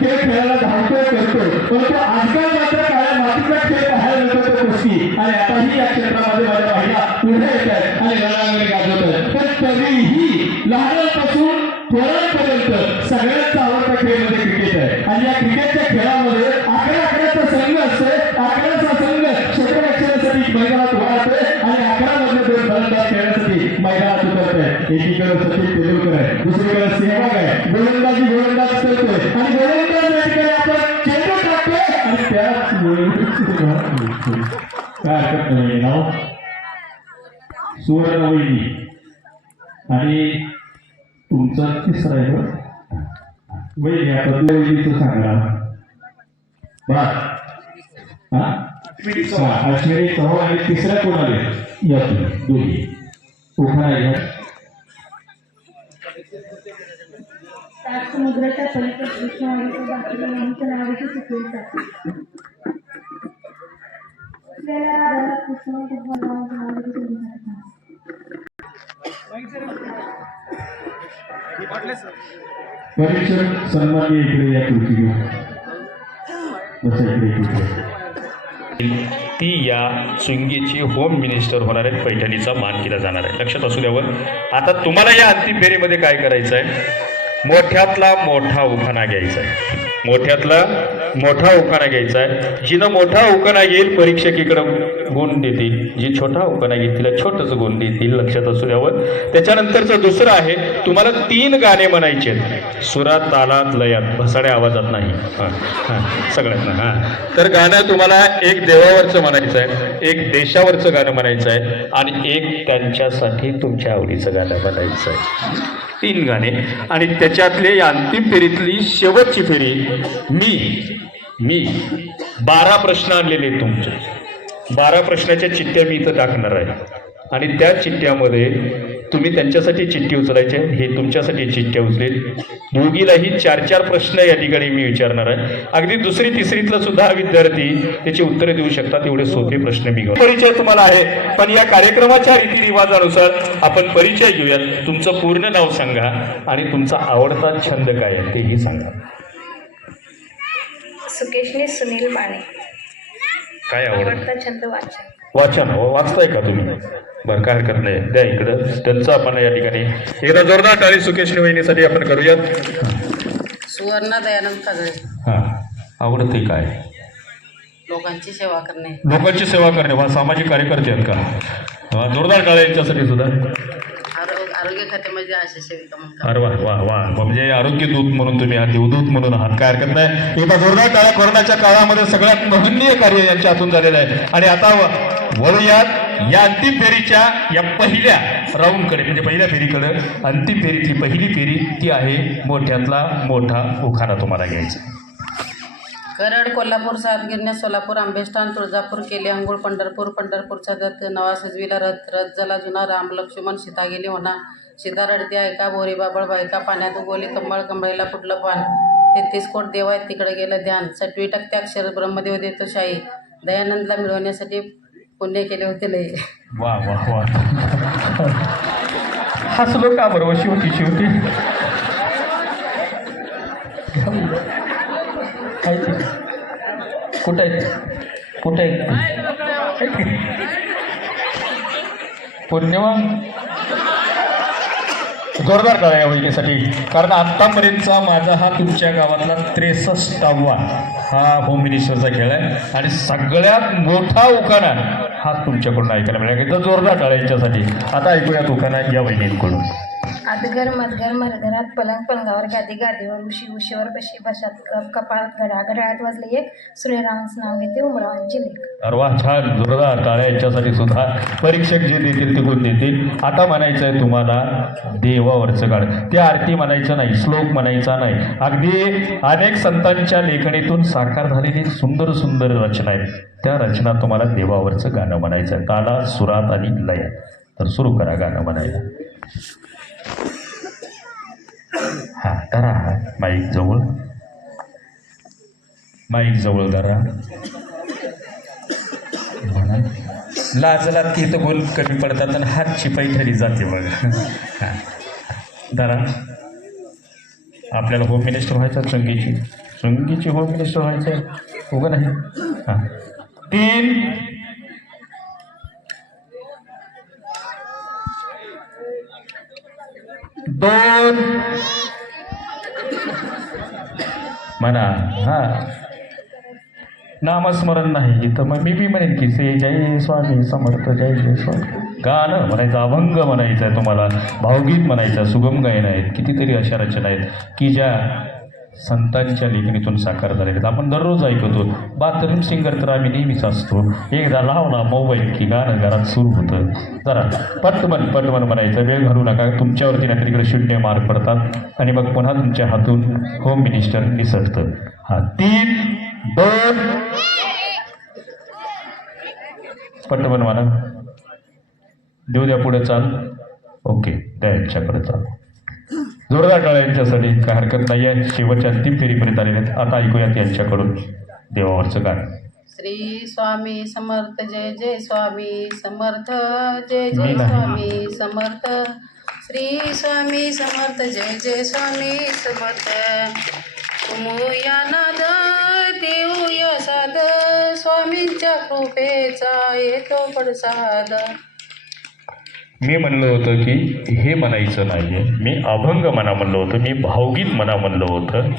खेळ खेळायला धावतो करतो. परंतु आजकाल मात्र काळ्या मातीचा खेळ पाहायला मिळतो तो कुस्ती. आणि आताही या क्षेत्रामध्ये माझ्या महिला पुढे येत आहेत आणि रणांगणे गाजवत आहेत. पण तरीही लहानांपासून थोरांपर्यंत सगळ्यांचा आवडता खेळ म्हणजे क्रिकेट आहे. आणि या क्रिकेटच्या खेळामध्ये 11 संघ असते. 11चा संघ क्षेत्ररक्षणासाठी मैदानात उभा राहतोय आणि 11 मधले 2 फलंदाज खेळण्यासाठी मैदानात उतरतोय. एकीकडे सचिन तेंडुलकर आहे, दुसरीकडे सेहवाग आहे. गोलंदाज करतोय आणि गोलंदाज या ठिकाणी आपण चेंडू टाकतोय आणि त्याच काय हरकत नाही. नाव सुवर्ण वैदी आणि तुमचा तिसरा आहे वैदी. आता वैदीचं सांगा बस. अश्विनी चव्हाण आणि तिसऱ्या कोणाले या दोन्ही उभा आहे. समुद्राच्या पलीकडे कृष्णवाडीच्या बाजूला यांच्या नावाची सुचवली जाते. आपल्याला कृष्णवाडी नावाची दिली जातात. परीक्षण सन्माननीय इकडे या खुर्ची घेऊन बसा इकडे. ती या चुंगीची होम मिनिस्टर होणार आहेत. पैठणीचा मान केला जाणार आहे. लक्षात असू द्यावं. आता तुम्हाला या अंतिम फेरीमध्ये काय करायचं आहे, मोठ्यातला मोठा उखाणा घ्यायचा आहे. मोठ्यातला मोठा उखाणा घ्यायचा आहे. जिनं मोठा उखाणा घेईल परीक्षक इकडं गुण देतील, जी छोटा उखाणा घेईल तिला छोटंसं गुण देतील, लक्षात असू द्यावं. त्याच्यानंतरचं दुसरं आहे, तुम्हाला 3 गाणे म्हणायचे आहेत, सुरात, तालात, लयात, भसाड्या आवाजात नाही. सगळ्यात ना. तर गाणं तुम्हाला एक देवावरचं म्हणायचं आहे, एक देशावरचं गाणं म्हणायचं आहे आणि एक त्यांच्यासाठी तुमच्या आवडीचं गाणं म्हणायचं आहे. 3 गाणे. आणि त्याच्यातले या अंतिम फेरीतली शेवटची फेरी मी 12 प्रश्न आणलेले आहेत तुमचे. 12 प्रश्नाच्या चिठ्ठ्या मी इथं टाकणार आहे आणि त्या चिठ्ठ्यामध्ये तुम्ही त्यांच्यासाठी चिठ्ठी उचलायचे, हे तुमच्यासाठी चिठ्ठ्या उचलेल. दोघीलाही 4-4 प्रश्न या ठिकाणी मी विचारणार आहे. अगदी 2री 3रीतला सुद्धा विद्यार्थी त्याची उत्तरे देऊ शकतात, एवढे सोपे प्रश्न मी घेऊ. परिचय तुम्हाला आहे, पण या कार्यक्रमाच्या रीतिरिवाजानुसार आपण परिचय घेऊयात. तुमचं पूर्ण नाव सांगा आणि तुमचा आवडता छंद काय आहे तेही सांगा. सुकेशनी सुनील माने. काय आवडतं? आवडता छंद वाचन. वाचन. वाचताय का तुम्ही? बरं, काय हरकत नाही, द्या इकडं. त्यांचं आपण या ठिकाणी एकदा जोरदार टाळी सुकेशनी वहिनीसाठी आपण करूयात. सुवर्णा दयानंद काजळे. हां, आवडते काय? लोकांची सेवा करणे. लोकांची सेवा करणे. वा, सामाजिक कार्यकर्ते आहेत का? जोरदार टाळ्या यांच्यासाठी सुद्धा. आरोग्य खात्यामध्ये आशा सेविका म्हणून. अरे वा वा वा, म्हणजे आरोग्य दूत म्हणून तुम्ही आहात, देवदूत म्हणून आहात, काय हरकत नाही. एकदा जोरदार टाळ्या. कोरोनाच्या काळामध्ये सगळ्यात महनीय कार्य यांच्या हातून झालेलं आहे. आणि आता वळूयात या अंतिम फेरीच्या या पहिल्या राऊंडकडे, म्हणजे पहिल्या फेरीकडे. अंतिम फेरीतली पहिली फेरी ती आहे मोठ्यातला मोठा उखाणा तुम्हाला घ्यायचा. करड, कोल्हापूर, सातगिरण्या, सोलापूर, आंबेस्टान, तुळजापूर, केली अंघोळ, पंढरपूर, पंढरपूरचा दत्त, नवा सजविला रथ, रथ झाला जुना, राम लक्ष्मण सीता गेली म्हणा, सीता रडते ऐका, बोरी बाबळ बायका, पाण्यात उगवली कमळ, कमळीला फुटलं पान, 33 कोट देव आहेत तिकडे गेलं ध्यान, 60 टक्के अक्षर ब्रह्मदेव देतो शाही, दयानंदला मिळवण्यासाठी पुण्य केले होते लय. वा वा वा, हसलो का बरोबर? शेवटी कुठं आहेत पुण्यवान? जोरदार करा या वहिनीसाठी, कारण आत्तापर्यंतचा माझा हा तुमच्या गावातला 63वा हा होम मिनिस्टरचा खेळ आहे आणि सगळ्यात मोठा उखाणा हा तुमच्याकडून ऐकायला मिळाला. जोरदार करा यांच्यासाठी. आता ऐकूयात उखाणा या वहिनींकडून. आदगर मदगर मरगरात पलंग पलंगावर गादी गादीवर उशी उशीवर बशी बशात कप कपाळात घडा घड्याळात वाजले एक सूर्यरामांचं नाव घेते उमरावांची लेख. अरे वा, छान. जोरदार टाळ्या यांच्यासाठी सुद्धा. परीक्षक जे देतील ते गुण देतील. आता म्हणायचं आहे तुम्हाला देवावरचं गाणं. ते आरती म्हणायचं नाही, श्लोक म्हणायचा नाही, अगदी अनेक संतांच्या लेखणीतून साकार झालेली सुंदर सुंदर रचना आहेत, त्या रचना तुम्हाला देवावरचं गाणं म्हणायचं आहे, ताला, सुरात आणि लय. तर सुरू करा गाणं म्हणायला. हा, धरा माईक जवळ धरा. म्हणा, लाजला की तर गोल कमी पडतात आणि हात चिपाई ठरी जाते बघा. हां, धरा. आपल्याला होम मिनिस्टर व्हायचं, चंगीची होम मिनिस्टर व्हायचं उगं नाही. हां, 3 2 म्हणा. हा, नामस्मरण नाही तर मग मी बी म्हणेन की से जय स्वामी समर्थ, जय जय स्वामी. गाणं म्हणायचं, अभंग म्हणायचं आहे तुम्हाला, भावगीत म्हणायचं, सुगम गायन आहेत, कितीतरी अशा रचना आहेत की ज्या संतांच्या लेखणीतून साकार झालेल्या आहेत. आपण दररोज ऐकतो. बाथरूम सिंगर तर आम्ही नेहमीच असतो. एकदा लावला मोबाईल की गाणं घरात सुरू होतं. जरा पटमन म्हणायचं, वेळ घालू नका. तुमच्यावरती नाहीतर इकडे 0 मार्क पडतात आणि मग पुन्हा तुमच्या हातून होम मिनिस्टर निसटतं. हा, 3 2 पटमन म्हणा. देऊ द्या पुढे, चाल. ओके, त्या यांच्याकडे चाल. जोरदार टाळ्या यांच्यासाठी, काय हरकत नाही आहे. शेवटच्या अंतिम फेरीपर्यंत आलेले आहेत. आता ऐकूयात यांच्याकडून देवावरचं गाणं. श्री स्वामी समर्थ, जय जय स्वामी समर्थ, जय जय स्वामी समर्थ, श्री स्वामी समर्थ, जय जय स्वामी समर्थ, तुमूया नाद देऊया साध, स्वामींच्या कृपेचा येतो पडसाद. मी म्हणलं होतं की हे म्हणायचं नाही आहे, मी अभंग म्हणा म्हणलं होतं, मी भावगीत म्हणा म्हणलं होतं.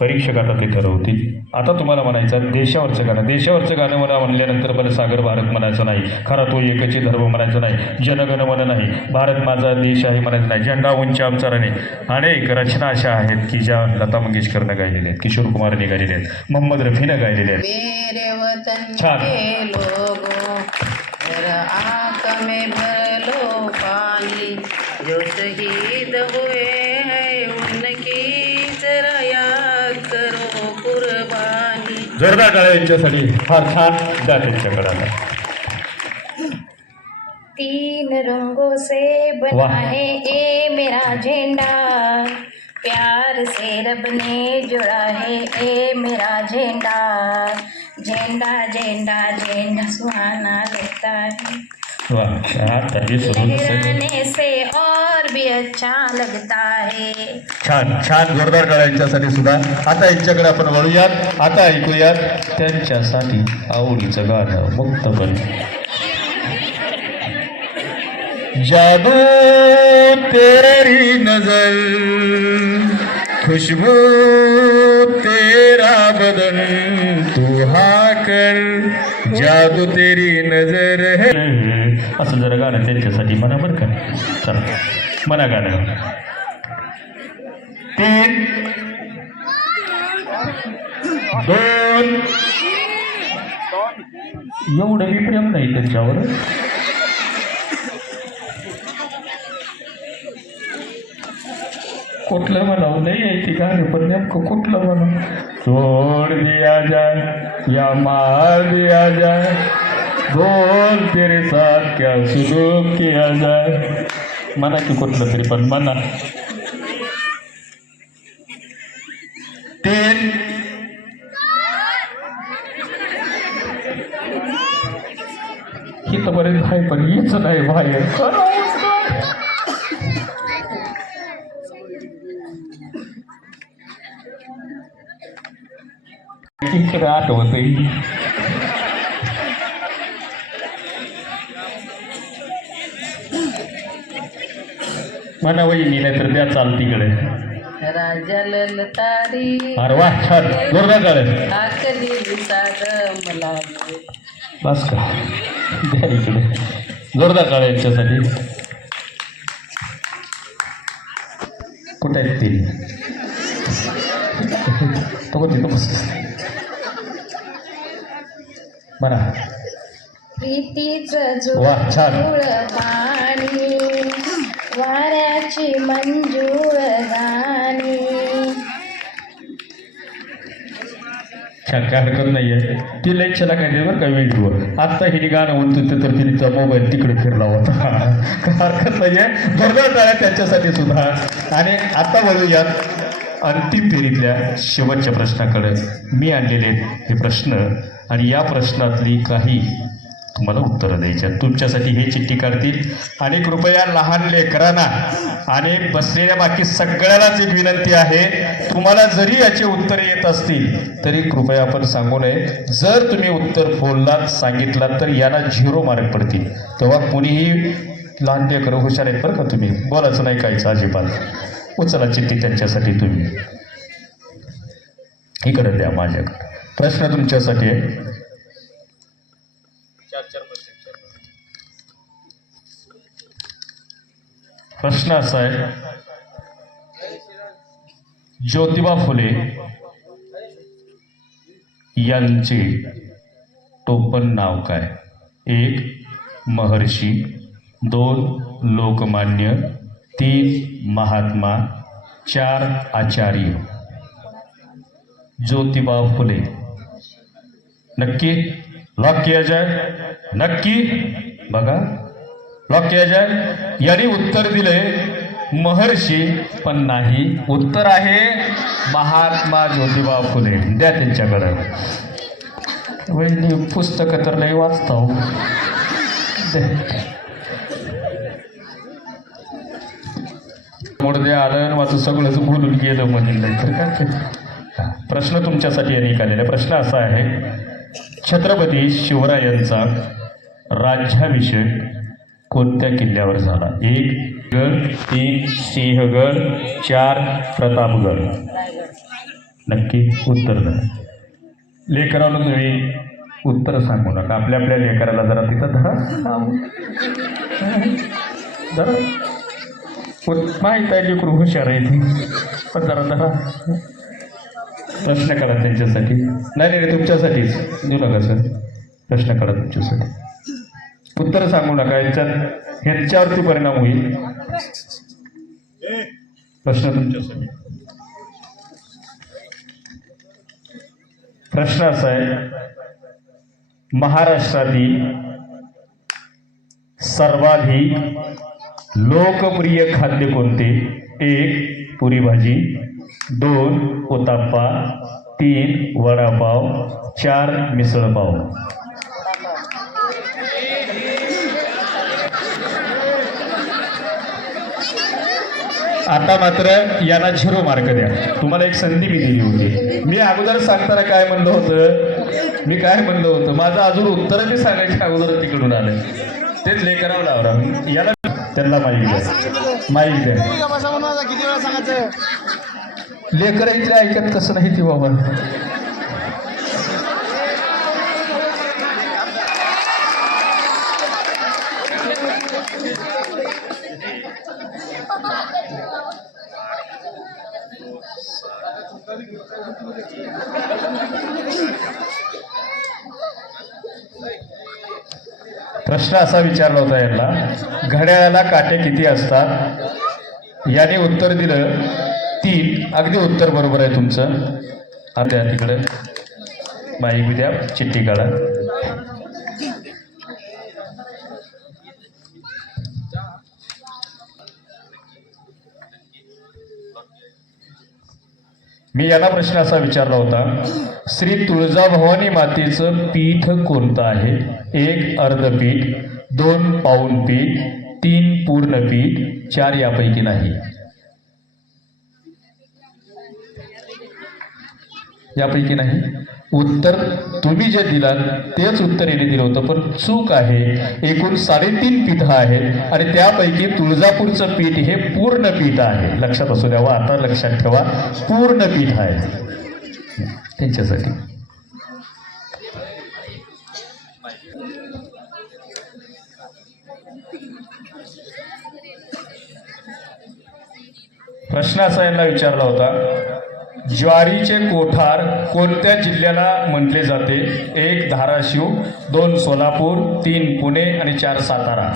परीक्षक आता ते ठरवतील. आता तुम्हाला म्हणायचं देशावरचं गाणं. देशावरचं गाणं मला म्हणल्यानंतर मला सागर भारत म्हणायचं नाही, खरा तो एकची धर्म म्हणायचं नाही, जनगण मन नाही, भारत माझा देश आहे म्हणायचं नाही, झेंडा उंच आमचा राणे. अनेक रचना अशा आहेत की ज्या लता मंगेशकरनं गायलेल्या आहेत, किशोर कुमारने गायलेल्या आहेत, मोहम्मद रफीनं गायलेल्या आहेत. मेरे वतन छान. के लोगों जरा आँख में भर लो पानी, जो शहीद हुए हैं उनकी जरा याद करो कुर्बानी. जोरदार टाळ्या यांच्यासाठी. फार छान द्या त्यांच्याकडे आता. 3 रंगों से बना वाह. है ये मेरा झंडा, प्यार से रब ने जोड़ा है ये मेरा झंडा, झंडा झंडा झंडा सुहाना लगता है, वा आता हे सुरू लहराने से और भी अच्छा लगता है. छान छान जोरदार टाळ्या यांच्यासाठी सुद्धा. आता यांच्याकडे आपण वळूयात. आता ऐकूयात त्यांच्यासाठी आवडीचं गाणं मुक्तपणे. जादू तेरी नजर, खुशबू तेरा बदन, तू हा कर जादू तेरी नजर है. असं जरा गाणं त्यांच्यासाठी म्हणा बरं का. चला म्हणा गाणं. 3 2 एवढं मी प्रेम नाही त्यांच्यावर. कुठलं म्हणावं नाही आहे ती गाणं, पण नेमकं कुठलं म्हणावं. छोड़ दिया जाए या मार दिया जाए, बोल तेरे साथ क्या सुलूक किया जाए. म्हणा की कुठलं तरी पण म्हणा. 3 इथं बरेच आहे पण हीच नाही बाहेर. इकडे आठवत म्हणा वहिनी नाही तर द्या चाल तिकडे. राजा ललतारी अरे वा छान जोरदार काढे. आकली साग मला बस का द्या इकडे. जोरदार काढा यांच्यासाठी. कुठे आहेत ते तो तिथं बस म्हणा. प्रीतीचं वाह, छान. झुळझुळ पाणी, वाऱ्याची मंजूळ गाणी, छान काय हरकत नाही आहे. ती लई छान काय नाही बरं का व्हिडिओ. आत्ता हिने गाणं म्हणतो तर तिचा मोबाईल तिकडे फिरला होता. काय हरकत नाही आहे. जोरदार टाळ्या त्यांच्यासाठी सुद्धा. आणि आता वळूयात अंतिम फेरीतल्या शेवटच्या प्रश्नाकडे. मी आणलेले हे प्रश्न आणि या प्रश्नातली काही तुम्हाला उत्तरं द्यायची आहेत. तुमच्यासाठी हे चिठ्ठी काढतील आणि कृपया लहान लेकरांना आणि बसलेल्या बाकी सगळ्यालाच एक विनंती आहे, तुम्हाला जरी याचे उत्तर येत असतील तरी कृपया आपण सांगू नये. जर तुम्ही उत्तर बोललात सांगितलात तर यांना 0 मार्क पडतील. तेव्हा कोणीही लहान लेकरं हुशार आहेत बरं का, तुम्ही बोलायचं नाही काहीच अजिबात. उचला चिठ्ठी त्यांच्यासाठी. तुम्ही इकडे द्या माझ्याकडे. प्रश्न तुमच्यासाठी आहे. प्रश्न असा आहे, ज्योतिबा फुले यांचे टोपण नाव काय? 1 महर्षी, 2 लोकमान्य, 3 महात्मा, 4 आचार्य. ज्योतिबा फुले नक्की लॉक किया जाए. नक्की बघा लॉक किया जाए. यांनी उत्तर दिले महर्षी पण नाही. उत्तर आहे महात्मा ज्योतिबा फुले. द्या त्यांच्याकडं. वहिनी पुस्तकं तर नाही वाचता हो. मोडदे आलं वाचू सगळंच बोलून गेलं म्हणलं तर काय. प्रश्न तुमच्यासाठी निघालेला प्रश्न असा आहे, छत्रपती शिवरायांचा राज्याभिषेक कोणत्या किल्ल्यावर झाला? 1 गड, 3 सिंहगड, 4 प्रतापगड. नक्की उत्तर द्या. लेकरांना तुम्ही उत्तर सांगू नका. आपल्या आपल्या लेकराला जरा तिथं धरा जरा माहीत आहे लेकरू हुशार आहे ती, पण जरा धरा. प्रश्न करा त्यांच्यासाठी. नाही नाही तुमच्यासाठीच देऊ नका सर. प्रश्न करा तुमच्यासाठी. उत्तर सांगू नका. ह्यांच्यावरती परिणाम होईल. प्रश्न तुमच्यासाठी. प्रश्न असा आहे, महाराष्ट्रातील सर्वाधिक लोकप्रिय खाद्य कोणते? 1 पुरी भाजी, 2 उत्तप्पा, 3 वडापाव, 4 मिसळपाव. आता मात्र याला 0 मार्क द्या. तुम्हाला एक संधी मी दिली होती. मी अगोदर सांगताना काय म्हणलं होतं? मी काय म्हणलं होतं? माझं अजून उत्तर मी सांगायच्या अगोदर तिकडून आलं. तेच लेकरावं लावरा. याला त्यांना माहीत द्या. माहीत द्या. किती वेळा सांगायचं? लेकर इथले ऐकत कसं नाही ती बाबा. प्रश्न असा विचारला होता यांना, घड्याळाला काटे किती असतात? याने उत्तर दिलं 3. अगदी उत्तर बरोबर आहे तुमचं. आता तिकडे माईक द्या, चिठ्ठी काढा. मी याला प्रश्न असा विचारला होता, श्री तुळजाभवानी मातेचं पीठ कोणतं आहे? 1 अर्धपीठ, 2 पाऊण पीठ, 3 पूर्ण पीठ, 4 यापैकी नाही. यापैकी नाही. उत्तर तुम्ही जे दिलात तेच उत्तर येणे दिलं होतं, पण चूक आहे. एकूण 3.5 पीठ आहेत आणि त्यापैकी तुळजापूरचं पीठ हे पूर्ण पीठ आहे. लक्षात असू द्यावा. आता लक्षात ठेवा, पूर्ण पीठ आहे त्यांच्यासाठी. प्रश्न असा यांना विचारला होता, ज्वारीचे कोठार कोणत्या जिल्ह्याला म्हटले जाते? 1 धाराशिव, 2 सोलापूर, 3 पुणे आणि 4 सातारा.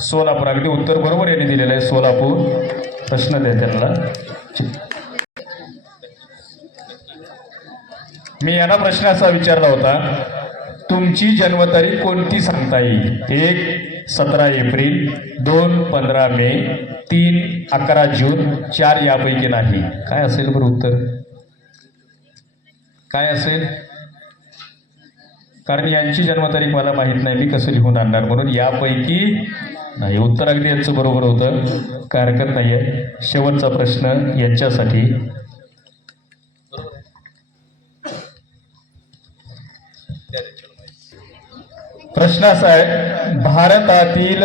सोलापूर. अगदी उत्तर बरोबर यांनी दिलेलं आहे, सोलापूर. प्रश्न द्या त्यांना. मी यांना प्रश्न असा विचारला होता, तुमची जन्मतारीख कोणती सांगता येईल? 1 17 एप्रिल, 2 15 मे, 3 11 जून, 4 यापैकी नाही. काय असेल बरं उत्तर? काय असेल? कारण यांची जन्मतारीख मला माहीत नाही, मी कसं लिहून आणणार, म्हणून यापैकी नाही. उत्तर अगदी यांचं बरोबर होतं. काय हरकत नाही आहे. शेवटचा प्रश्न यांच्यासाठी. प्रश्न असा आहे, भारतातील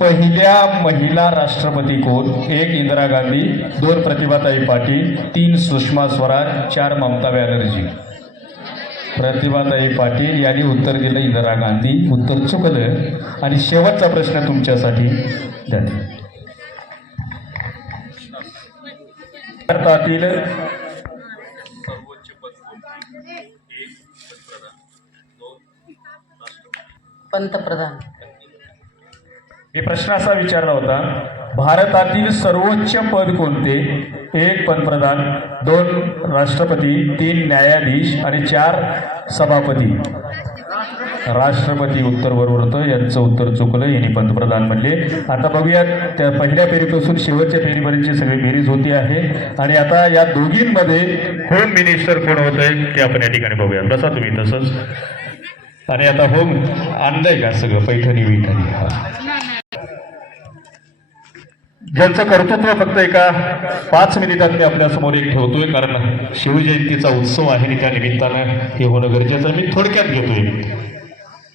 पहिल्या महिला राष्ट्रपती कोण? 1 इंदिरा गांधी, 2 प्रतिभाताई पाटील, 3 सुषमा स्वराज, 4 ममता बॅनर्जी. प्रतिभाताई पाटील यांनी उत्तर दिलं इंदिरा गांधी. उत्तर चुकलं. आणि शेवटचा प्रश्न तुमच्यासाठी. भारतातील पंतप्रधान. मी प्रश्न असा विचारला होता, भारतातील सर्वोच्च पद कोणते? 1 पंतप्रधान, 2 राष्ट्रपती, 3 न्यायाधीश आणि 4 सभापती. राष्ट्रपती उत्तर बरोबर होतं. यांचं उत्तर चुकलं. यांनी पंतप्रधान म्हणले. आता बघूया त्या पहिल्या फेरीपासून शेवटच्या फेरीपर्यंतची सगळी बेरीज होती आहे. आणि आता या दोघींमध्ये होम मिनिस्टर कोण होत आहे ते आपण या ठिकाणी बघूया. बसा तुम्ही तसंच. आणि आता होम आणलंय का सगळं? पैठणी बिठणी. ज्यांचं कर्तृत्व फक्त एका 5 मिनिटात मी आपल्यासमोर एक ठेवतोय, कारण शिवजयंतीचा उत्सव आहे आणि त्या निमित्तानं हे होणं गरजेचं. मी थोडक्यात घेतोय.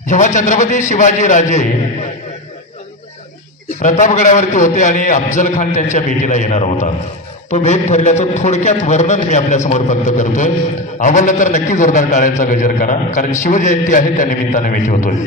जेव्हा छत्रपती शिवाजी राजे प्रतापगडावरती होते आणि अफजल खान त्यांच्या भेटीला येणार होता. तो भेट ठरल्याचं थोडक्यात वर्णन मी आपल्यासमोर फक्त करतोय. आवडलं तर नक्की जोरदार टाळ्यांचा गजर करा, कारण शिवजयंती आहे त्या निमित्ताने मी ठेवतोय.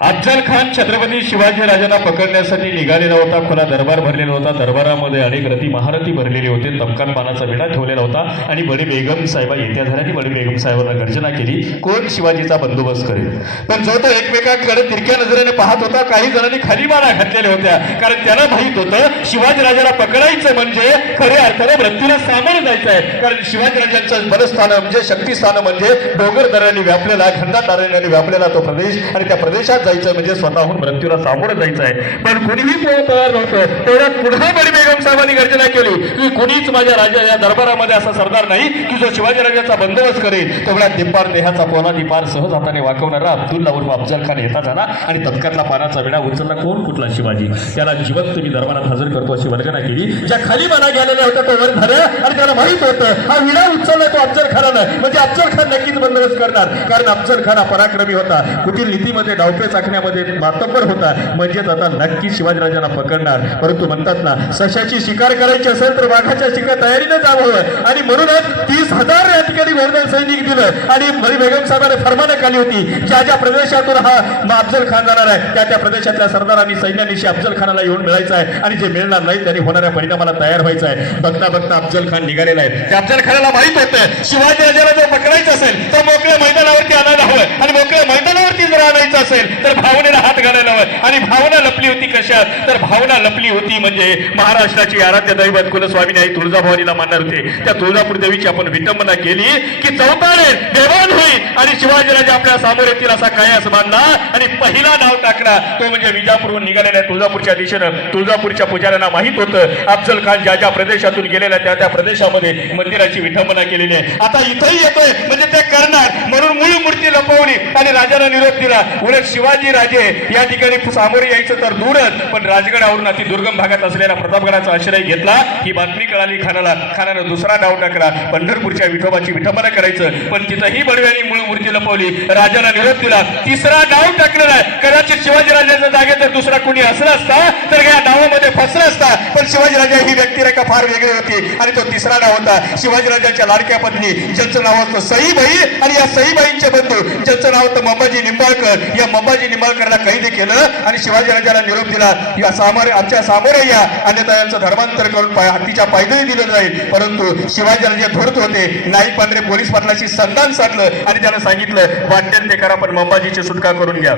अफजल खान छत्रपती शिवाजी राजांना पकडण्यासाठी निघालेला होता. खुला दरबार भरलेला होता. दरबारामध्ये अनेक रथी महारथी भरलेले होते. तबकात पानाचा विडा ठेवलेला होता आणि बडी बेगम साहेबा येत्या झाल्याने बडी बेगम साहेबांना गर्जना केली, कोण शिवाजीचा बंदोबस्त करेल. पण जो तो एकमेकांकडे तिरक्या नजरेने पाहत होता. काही जणांनी खाली माना घातलेल्या होत्या, कारण त्याला माहित होतं शिवाजी राजाला पकडायचं म्हणजे खऱ्या अर्थाने मृत्यूला सामोरं जायचं आहे. कारण शिवाजी राजांचं बलस्थान म्हणजे शक्तिस्थान म्हणजे डोंगर दऱ्यांनी व्यापलेला, खंडात दऱ्यांनी व्यापलेला तो प्रदेश, आणि त्या प्रदेशात जायचं म्हणजे स्वतःहून मृत्यूला सामोरं जायचं आहे. पण कुणीही तयार नव्हतं. तेवढ्यात पुन्हा बडी बेगम साहेबांनी गर्जना केली की कुणीच माझ्या राजा या दरबारामध्ये असा सरदार नाही की जो शिवाजी राजाचा बंदोबस्त करेल. तेवढ्यात दिपार देहाचा पोला दिपार सहज हाताने वाकवणारा अब्दुल्ला उर्फ अफजल खान येता झाला आणि तबकातला पानाचा विडा उचलला. कोण? कुठला? शिवाजी. त्याला जिवंत मी दरबारात हजर करतो अशी वर्गना केली. ज्या खाली माना गेलेल्या होत्या तो वर धरला आणि त्याला माहित होतं हा विडा उचलला तो अफजल खानानं, म्हणजे अफजल खान नक्कीच बंदोबस्त करणार. कारण अफजल खान हा पराक्रमी होता, कुटील नीतीमध्ये डावपे चाकण्यामध्ये मातब्बर होता, म्हणजेच आता नक्की शिवाजीराजांना पकडणार. परंतु म्हणतात ना, सशाची शिकार करायची असेल तर वाघाच्या शिकार तयारीने जावं, आणि म्हणूनच 30,000 या ठिकाणी गोरदार सैनिक दिलं. आणि बडी बेगम साहेबांनी फरमानं काढली होती, ज्या ज्या प्रदेशातून हा अफजल खान जाणार आहे त्या त्या प्रदेशातल्या सरदारांनी सैन्यानिशी अफजल खानाला येऊन मिळायचं आहे, आणि जे मिळणार नाही त्यांनी होणाऱ्या परिणामाला तयार व्हायचं आहे. बघता बघता अफजल खान निघालेला आहे. त्या अफजल खानाला माहित होतं शिवाजी राजाला जर पकडायचं असेल तर मोकळ्या मैदानावरती आणायला हवं, आणि मोकळ्या मैदानावरती जर आणायचं असेल तर भावनेला हात घालायला हवं. आणि भावना लपली होती कशात? तर भावना लपली होती म्हणजे महाराष्ट्राची आराध्य दैवत कुलस्वामिनी आई तुळजाभवानीला मानणार होते. त्या तुळजापूर देवीची आपण विटंबना केली की चौताळे बेभान होईल आणि शिवाजीराजे आपल्या समोर येतील असा कायास बांधला आणि पहिला नाव टाकला तो म्हणजे विजापूरहून निघालेल्या तुळजापूरच्या दिशेनं. तुळजापूरच्या पुजाऱ्यांना माहित होतं अफजल खान ज्या ज्या प्रदेशातून गेलेल्या त्या त्या प्रदेशामध्ये मंदिराची विटंबना केलेली आहे. आता इथंही येतोय म्हणजे ते करणार, म्हणून मूळ मूर्ती लपवली आणि राजाला निरोप दिला. उलट शिवाजी राजे या ठिकाणी सामोरे यायचं तर दूरच, पण राजगडावरून अति दुर्गम भागात असलेल्या प्रतापगडाचा आश्रय घेतला. ही बातमी कळाली खानाला. खानानं दुसरा डाव टाकला, पंढरपूरच्या विठोबाची विठंबना करायचं, पण तिथंही बडव्यांनी मूळ मूर्ती लपवली. राजाला निरोप दिला. तिसरा डाव टाकलेला आहे. कदाचित शिवाजीराजाच्या जागेत जर दुसरा कोणी असला असता तर या डावामध्ये फसला असता, पण शिवाजीराजा ही व्यक्तिरेखा फार वेगळी होती आणि तो तिसरा डाव होता शिवाजीराजांच्या लाडक्या पत्नी ज्यांचं नाव होतं सईबाई, आणि या सईबाईंचे बंधू ज्यांचं नाव होतं मंबाजी निंबाळकर. या मंबाजी निंबाळकरला कैद केलं आणि शिवाजीराजाला निरोप दिला या आमच्या सामोरे या, अन्यथा यांचं धर्मांतर करून हत्तीच्या पायदळी दिलं जाईल. परंतु शिवाजीराजे धोरत होते. नाईक पांढरे पोलीस पाटलाशी संधान साधलं आणि त्याला सांगितलं वाटेल ते करा पण मंबाजीची सुटका करून घ्या.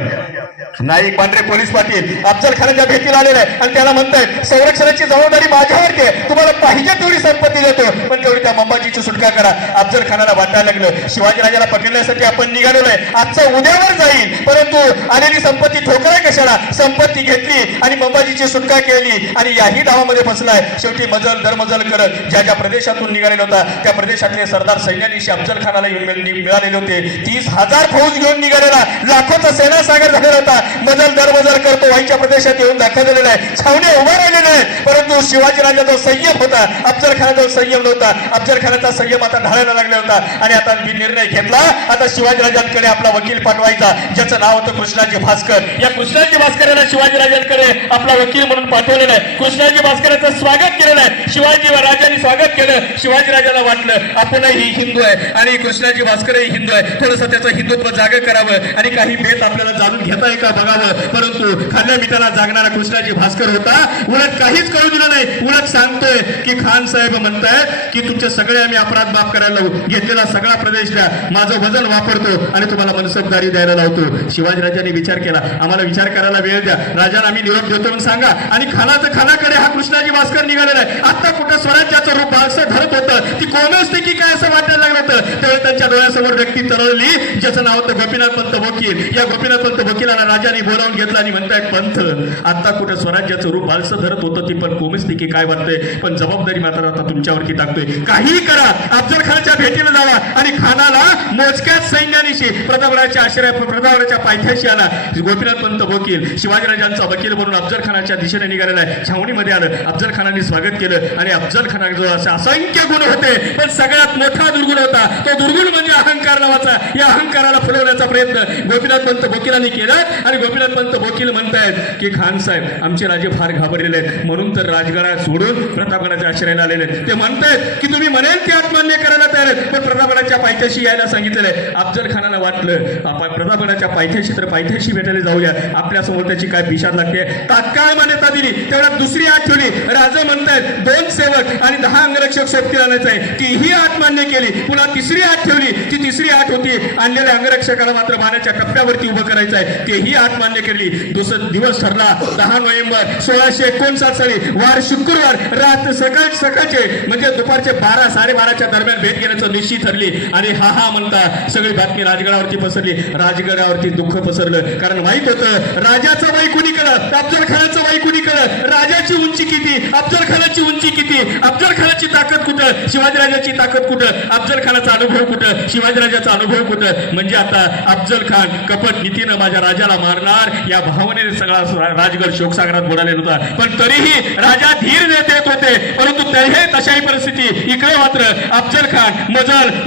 नाईक पांढरे पोलीस पाटील अफजल खानाच्या भेटीला आलेले आहे आणि त्याला म्हणतायत संरक्षणाची जबाबदारी माझ्यावरती आहे, तुम्हाला पाहिजे तेवढी संपत्ती देतो पण तेवढी त्या मंबाजीची सुटका करा. अफजल खानाला वाटायला लागलं शिवाजीराजाला पकडण्यासाठी आपण निघालेलो आहे, आजचं उद्यावर जाईल, परंतु आलेली संपत्ती ठोकराय कशाला. संपत्ती घेतली आणि मंबाजीची सुटका केली आणि याही डावामध्ये फसलाय. शेवटी मजल दरमजल करत ज्या ज्या प्रदेशातून निघालेला होता त्या प्रदेशातले सरदार सैन्यानिशी अफजल खानाला येऊन मिळालेले होते. 30,000 फौज घेऊन निघालेला लाखोचा सेना सागर झालेला होता. मजल दरमजल करतो व्हाईच्या प्रदेशात येऊन दाखवलेला आहे. छावण्या उभा राहिलेल्या आहेत, परंतु शिवाजीराजाचा संयम होता, अफजल खानाचा संयम नव्हता. अफजल खानाचा संयम आता ढाळायला लागला होता आणि आता मी निर्णय घेतला आता शिवाजीराजांकडे आपला वकील पाठवायचा, ज्याचं नाव होतं कृष्णाजी भास्कर. या कृष्णाजी भास्कर याला शिवाजीराजांकडे आपला वकील म्हणून पाठवलेला आहे. कृष्णाजी भास्करांचं स्वागत केलेलं आहे. शिवाजी राजांनी स्वागत केलं. शिवाजीराजाला वाटलं आपणही हिंदू आहे आणि कृष्णाजी भास्करही हिंदू आहे, थोडंसं त्याचं हिंदुत्व जागं करावं आणि काही बेत आपल्याला जाणून घेता का बघावं. परंतु खाल्ल्या मिठाला जागणारा कृष्णाजी भास्कर होता. उलट काहीच कळू दिलं नाही. उलट सांगतोय की खान साहेब म्हणतायत की तुमचे सगळे आम्ही अपराध माफ करायला लावू, घेतलेला सगळा प्रदेश द्या, माझं वजन वापरतो आणि तुम्हाला मनसबदारी द्यायला लावतो. शिवाजीराजांनी विचार केला आम्हाला विचार करायला वेळ द्या, राजाला आम्ही निरोप देतो म्हणून सांगा. आणि खानाकडे हा कृष्णाजी भास्कर निघालेला आहे. आता कुठं स्वराज्याचं रूप बाळसं धरत होतं, ती कोण असते की काय असं वाटायला लागलं होतं. त्यावेळी त्यांच्या डोळ्यासमोर व्यक्ती तरळली ज्याचं नाव होतं गोपीनाथ पंत वकील. या गोपीनाथ पंत वकिलाला राजाने बोलावून घेतलं आणि म्हणतायत पंथ आता कुठं स्वराज्याचं रूप बाळसं धरत होतं ती पण कोमसते की काय वाटतंय, पण जबाबदारी मात्र आता तुमच्यावरती टाकतोय. काही करा अफजल खानच्या भेटीला जावा आणि खानाला मोजक्याच सैन्यानिशी प्रतापगडाच्या पायथ्याशी आला. गोपीनाथ पंत वकील शिवाजीराजांचा वकील म्हणून अफजल खानाच्या दिशेने निघालेला आहे. छावणीमध्ये आलं. अफजल खानाने स्वागत केलं आणि अफजल खानाजवळ असे असंख्य गुण होते, पण सगळ्यात मोठा दुर्गुण होता. तो दुर्गुण म्हणजे अहंकार नावाचा. या अहंकाराला फुलवण्याचा प्रयत्न गोपीनाथ पंत वकिलांनी केला आणि गोपीनाथ पंत वकील म्हणतायत की खान साहेब आमचे राजे फार घाबरलेले आहेत, म्हणून तर राजगडा सोडून प्रतापगडाच्या आश्रयाला आलेले आहेत. ते म्हणतायत की तुम्ही म्हणेल ते आत्मान्य करायला तयार आहेत, पण प्रतापगडाच्या पायथ्याशी यायला सांगितलेलं आहे. अफजल खानाला वाटलं आपण प्रतापगडाच्या पायथ्याशी तर पायथ्याशी भेटायला जाऊया, आपल्या समोर त्याची काय पिशाद लागते. तात्काळ मान्यता दिली. तेवढ्यात दुसरी आठ ठेवली. राजे म्हणतायत 2 सेवक आणि 10 अंगरक्षक सोबती आणायचं आहे. ती ही आठ मान्य केली. पुन्हा तिसरी आठ ठेवली. ती तिसरी आठ होती आणलेल्या अंगरक्षकाला मात्र बाणाच्या टप्प्यावरती उभं करायचं आहे. तेही आठ मान्य केली. दुसरा दिवस ठरला 10 नोव्हेंबर 1659 साली, वार शुक्रवार, रात सकाळचे म्हणजे दुपारचे 12-12:30च्या दरम्यान भेट घेण्याचं निश्चित ठरली. आणि हा म्हणता सगळी बातमी राजगडावरती पसरली. राजगडावरती दुःख पसरलं, कारण माहित होतं राजाचं वय कुणीकडं, अफजल खानाचं वय कुणीकडं, राजाची उंची किती, अफजल खानाची उंची किती, अफजल खानाची ताकद कुठं, शिवाजीराजाची ताकद कुठं, अफजल खानाचा अनुभव कुठं, शिवाजीराजाचा अनुभव कुठं. म्हणजे आता अफजल खान कपट नीतीनं माझ्या राजाला मारणार या भावनेने सगळा राजगड शोकसागरात बुडालेला होता. पण तरीही राजा धीर देत होते. परंतु तरीही तशाही परिस्थिती इकडे मात्र अफजल खान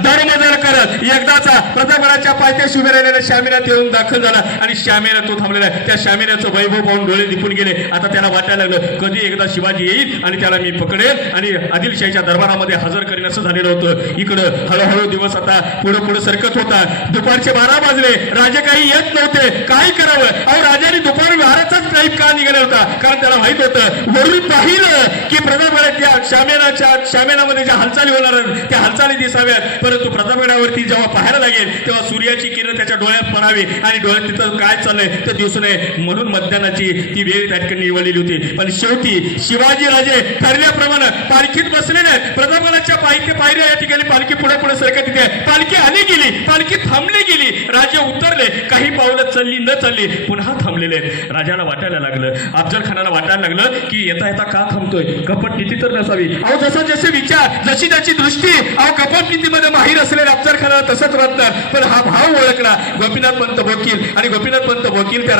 दरमजल करत एकदाचा प्रतापगडाच्या पायथ्याशी उभे राहिलेल्या शामिरात येऊन दाखल झाला आणि शामिरात तो थांबलेला आहे. त्या शामिराचं वैभव पाहून डोळे दिपून गेले. आता त्याला वाटायला लागलं कधी एकदा शिवाजी येईल आणि त्याला मी पकडेल आणि आदिलशाहीच्या दरबारामध्ये हजर करेन असं झालेलं होतं. इकडं हळूहळू दिवस आता पुढे सरकत होता. दुपारचे 12 वाजले. राजे काही येत नव्हते. काय करावं. अहो राजाने दुपारी विहाराचाच टाईप का निघाला होता, कारण त्याला माहित होतं वरून पाहिलं की प्रतापगडाच्या शामेनामध्ये ज्या हालचाली होणार त्या हालचाली दिसाव्यात, परंतु प्रतापगडावरती जेव्हा पाहायला लागेल तेव्हा सूर्याची किरण त्याच्या डोळ्यात पडावी आणि डोळ्यात तिथं काय चाललंय ते दिसू नये, म्हणून मतदानाची ती वेळ त्या ठिकाणी निवडलेली होती. पण शेवटी शिवाजीराजे ठरल्याप्रमाणे पालखीत बसलेले आहेत. प्रतापगडाच्या पायऱ्या या ठिकाणी पालखी पुढे सरकत येते. पालखी आली गेली, पालखी थांबली गेली. राजे उतरले. काही पावलं चालली न चालली पुन्हा थांबलेले आहेत. राजाला वाटायला लागलं, अफजल खानाला वाटायला लागलं की येता येता का थांबतोय, कपट नीती तर नसावी. अहो जसे विचार, जशी त्याची दृष्टी, अहो कपट नीतीमध्ये माहीर असलेल्या अफजल खानाला तसंच वाटतं. पण हा भाव ओळखला गोपीनाथ पंत वकील आणि गोपीनाथ पंत वकील त्या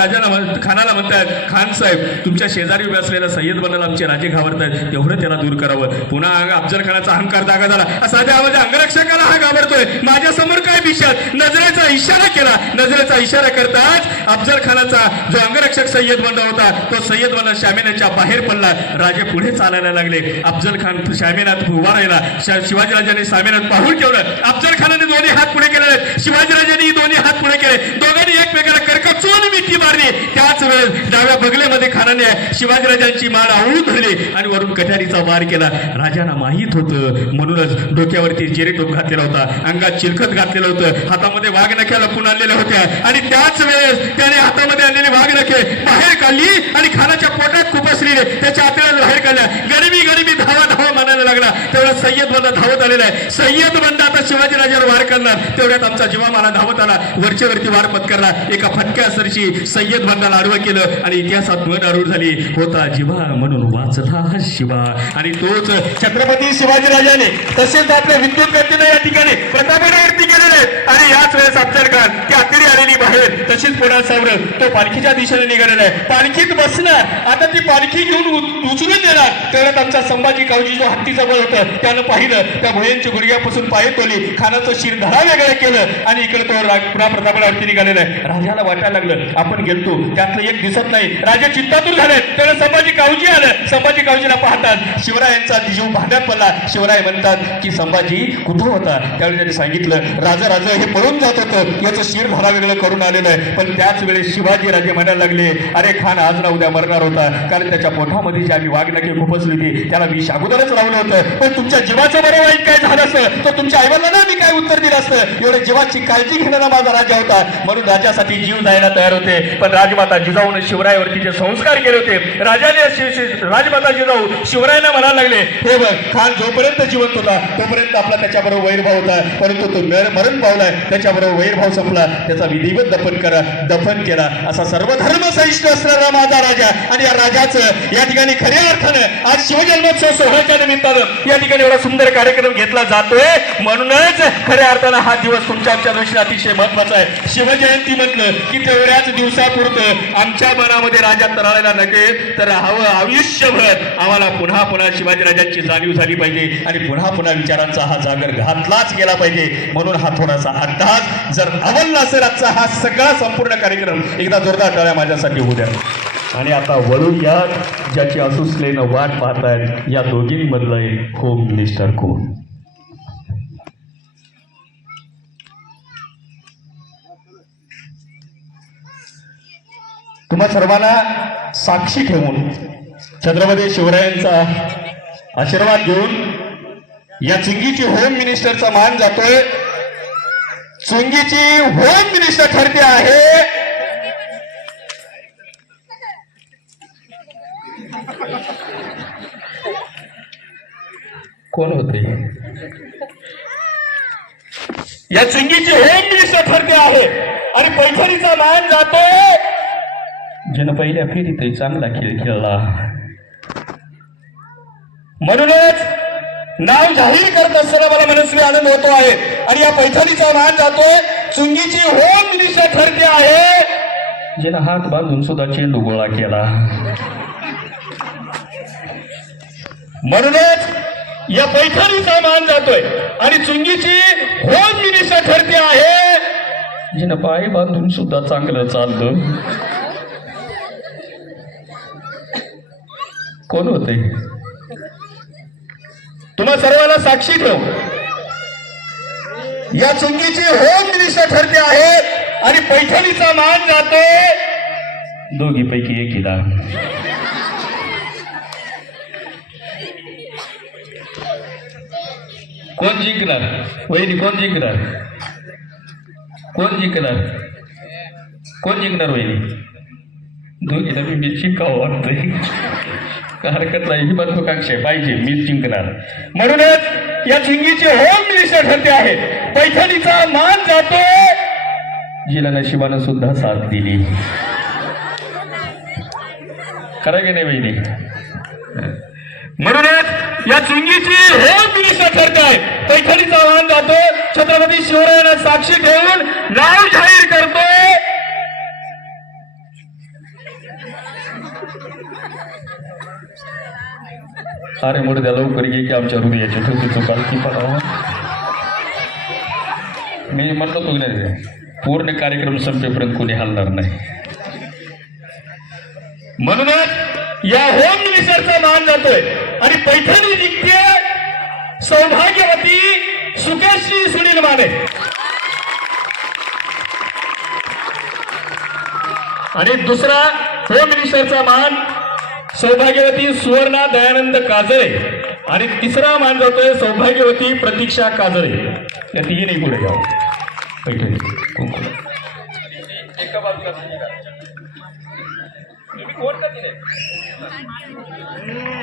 खानाला म्हणतात, खान साहेब तुमच्या शेजारी उभे असलेला सय्यद बनाला आमचे राजे घाबरतायत, तेवढं त्याला दूर करावं. पुन्हा अफजल खानाचा अहंकार जागा झाला. असा त्या अंगरक्षकाला हा घाबरतोय, माझ्या समोर काय विषय. नजरेचा इशारा केला. नजरेचा इशारा करताच अफजल खानाचा जो अंगरक्षक सय्यद बंदा होता तो सय्यद बंदा शामियानाच्या बाहेर पडला. राजे पुढे चालायला लागले. अफजल खान शामियानात उभा राहिला. शिवाजीराजांनी शामियानात पाहून ठेवलं. अफजल खानाने दोन्ही हात पुढे केले. शिवाजीराजांनी दोन्ही हात पुढे केले. दोघांनी एकमेकाला करकचून मिठी मारली. त्याच वेळेस डाव्या बगलेमध्ये खानाने शिवाजीराजांची माळ आवळून धरली आणि वरून कट्यारीचा वार केला. राजांना माहित होतं, म्हणूनच डोक्यावरती जेरेटोप घातलेला होता, अंगात चिलखत घातलेलं होतं, हातामध्ये वाघनख्या लपून आणलेल्या होत्या आणि त्याच वेळेस त्याने हातामध्ये आणलेली वाघनखे बाहेर काढली आणि खानाच्या पोटात खुपसलेले त्याच्या आतड्यात बाहेर काढल्या. गडबी धावा म्हणायला लागला. तेवढ्या सय्यद बंदा धावत आलेला आहे. सय्यद बंदा आता शिवाजीराजावर वार करणार. तेवढ्यात आमचा जीवा मला धावत आला, वरती वार पत्करला. एका फटक्या सरशी सय्यद बंदाला आडवं केलं आणि इतिहासात नोंद आरूढ झाली, होता जीवा म्हणून वाचला शिवा. आणि तोच छत्रपती शिवाजीराजाने तसेच आपल्या विद्युत गतीने या ठिकाणी प्रतापगडावरती गेलेले आहेत. आणि याच वेळेस अफजल खान ती आतडी आलेली बाहेर तशीच पुढे सावरत तो पालखीच्या दिशेने निघालेला आहे. पालखीत बसणार. आता ती पालखी घेऊन उचलून देणार. तेवढ्यात आमचा संभाजी गावजी जो हत्तीचा बळ होतं त्यानं पाहिलं, त्या भुयांच्या गुडघ्यापासून पाय तोली, खानाचं शिर धडा वेगळं केलं आणि इकडे तो पुन्हा प्रतापगडावरती निघालेला आहे. राजाला वाटायला लागलं आपण गेलतो त्यातलं एक दिसत नाही. राजा चिंतातून झाले. तेवढं संभाजी गावजी आलं. संभाजी गावजीला पाहतात शिवरायांचा जीव भांड्यात पडला. शिवराय म्हणतात की संभाजी कुठं होता. त्यावेळी त्यांनी सांगितलं राजा हे पळून जात होतं, याचं शिर धडा वेगळं करून आलेलं आहे. पण त्याच वेळेस शिवाजी राजे म्हणायला लागले, अरे खान आज ना उद्या मरणार होता, कारण त्याच्या पोटामध्ये जी आम्ही वाघनखे खुपसली होती त्याला विष अगोदरच लावलं होतं. पण तुमच्या जीवाचं बरं वाईट काय झालं असतं तर तुमच्या आईवडिलांना मी काय उत्तर दिलं असतं. एवढ्या जीवाची काळजी घेणारा माझा राजा होता, म्हणून राजासाठी जीव जायला तयार होते, पण राजमाता जिजाऊने शिवरायावरती जे संस्कार केले होते, राजाने राजमाता जिजाऊ शिवरायांना म्हणायला लागले, हे बघ खान जोपर्यंत जिवंत होता तोपर्यंत आपला त्याच्याबरोबर वैरभाव होता, परंतु तो मरण पावलाय, त्याच्याबरोबर वैरभाव संपला, त्याचा विधिवत दफन केला. असा सर्व धर्म सहिष्णू असणारा माझा राजा, आणि या राजाचं या ठिकाणी खऱ्या अर्थानं आज शिवजन्मोत्सव सोहळ्याच्या निमित्तानं या ठिकाणी एवढा सुंदर कार्यक्रम घेतला जातोय. म्हणूनच खऱ्या अर्थानं हा दिवस तुमच्या आमच्या दृष्टीने अतिशय महत्वाचा आहे. शिवजयंती म्हटलं की तेवढ्याच दिवसापुरतं आमच्या मनामध्ये राजा तराळायला नकेल तर हवं आयुष्यभर आम्हाला पुन्हा पुन्हा शिवाजीराजांची जाणीव झाली पाहिजे आणि पुन्हा पुन्हा विचारांचा हा जागर घातलाच गेला पाहिजे. म्हणून हा थोडासा अट्टहास जर अमल असेल आजचा हा सगळा संपूर्ण कार्यक्रम एकदा जोरदार टाळ्या माझ्यासाठी होऊ द्या. आणि आता वळू या ज्याची असुसलेनं वाट पाहतायत या दोघींमधलं एक होम मिनिस्टर कोण. तुम्हा सर्वांना साक्षी ठेवून छत्रपती शिवरायांचा आशीर्वाद घेऊन या चुंगीची होम मिनिस्टरचा मान जातोय. चुंगीची होम मिनिस्टर ठरते आहे कोण होते? या चुंगीची होम मिनिस्टर ठरते आहे आणि पैठणीचा मान जातोय ज्यानं पहिल्या फेरीत चांगला खेळ खेळला. म्हणूनच नाव जाहीर करत असताना मला मनस्वी आनंद होतो आहे. आणि या पैठणीचा मान जातोय चुंगीची होम मिनिस्टर ठरते आहे ज्यानं हात बांधून सुद्धा चेंडू गोळा केला. म्हणूनच या पैठणीचा मान जातोय आणि चुंगीची होम मिनिस्टर ठरते आहे ज्यानं पाय बांधून सुद्धा चांगलं चाललं. कोण होते? तुम्हा सर्वांना साक्षी ठेव या चुंगीची होम मिनिस्टर ठरते आहे आणि पैठणीचा मान जातोय दोघीपैकी एकीला. कोण जिंकणार? वहिनी कोण जिंकणार? कोण जिंकणार? कोण जिंकणार वहिनी? दोघीला मी जिंकावं वाटतंय. हरकत नाही, ही महत्वाकांक्षा पाहिजे, मी जिंकणार. म्हणूनच या चुंगीची होम मिनिस्टर ठरते आहे. पैठणीचा मान जातो जिला नशिबानं सुद्धा साथ दिली. खरं की नाही वहिनी? म्हणूनच या चुंगीची होम मिनिस्टर ठरते आहे. पैठणीचा मान जातो छत्रपती शिवरायांना साक्षी ठेवून नाव जाहीर करतोय अरे मोठे त्या लवकर ये की आमच्या हृदयाची ठोकी चुकाल की पडावं. मी म्हणलो तू नाही पूर्ण कार्यक्रम संपेपर्यंत कोणी हलणार नाही. म्हणूनच या होम मिनिस्टरचा मान जातोय आणि पैठणी जिंकते सौभाग्यवती सुकेश्री सुनील माने. आणि दुसरा होम मिनिस्टरचा मान सौभाग्यवती सुवर्णा दयानंद काजळे आणि तिसरा मान जातोय सौभाग्यवती प्रतीक्षा काजळे. या तिघी नाही पुढे जाऊ. पैठणी एका बाजूला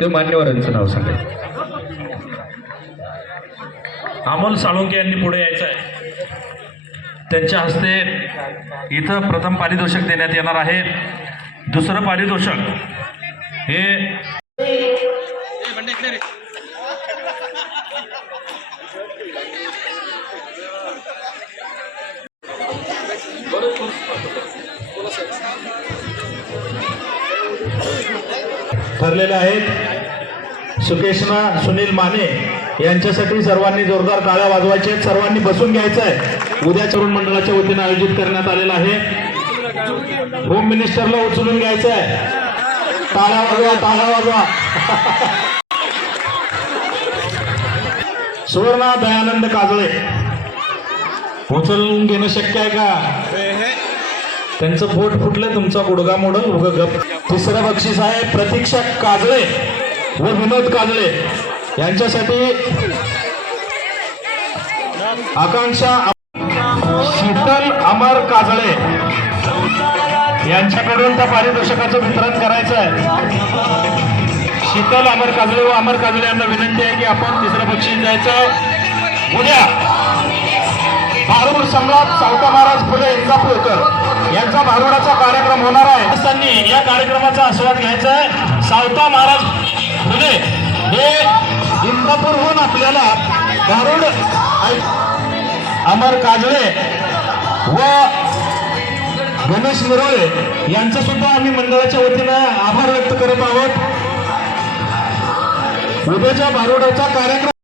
ते मान्यवरांचं नाव सांगा. अमोल साळुंके यांनी पुढे यायचं आहे. त्यांच्या हस्ते इथं प्रथम पारितोषिक देण्यात येणार आहे. दुसरं पारितोषिक हे ठरलेले आहेत. सुकेशना सुनील माने यांच्यासाठी सर्वांनी जोरदार टाळ्या वाजवायच्या आहेत. सर्वांनी बसून घ्यायचं आहे. उद्या तरुण मंडळाच्या वतीने आयोजित करण्यात आलेला आहे. होम मिनिस्टरला उचलून घ्यायचं आहे. टाळ्या वाजवा, टाळ्या वाजवा. सुवर्णा दयानंद काजळे उचलून घेणं शक्य आहे का? त्यांचं पोट फुटलं, तुमचा गुडगा मोडल उगं गप. तिसरं बक्षीस आहे प्रतीक्षा काजळे व विनोद काजळे यांच्यासाठी आकांक्षा शीतल अमर काजळे यांच्याकडून त्या पारितोषिकाचं वितरण करायचं आहे. शीतल अमर काजळे व अमर काजळे यांना विनंती आहे की आपण तिसरं बक्षीस द्यायचं. उद्या भारूड सम्राट सावता महाराज फुले इंदापूरकर यांचा भारुडाचा कार्यक्रम होणार आहे. त्यांनी या कार्यक्रमाचा आस्वाद घ्यायचा आहे. सावता महाराज फुले हे इंदापूरहून आपल्याला भारूड अमर काजळे व गणेश निरोळे यांचा सुद्धा आम्ही मंडळाच्या वतीनं आभार व्यक्त करत आहोत. उद्याच्या भारुडाचा कार्यक्रम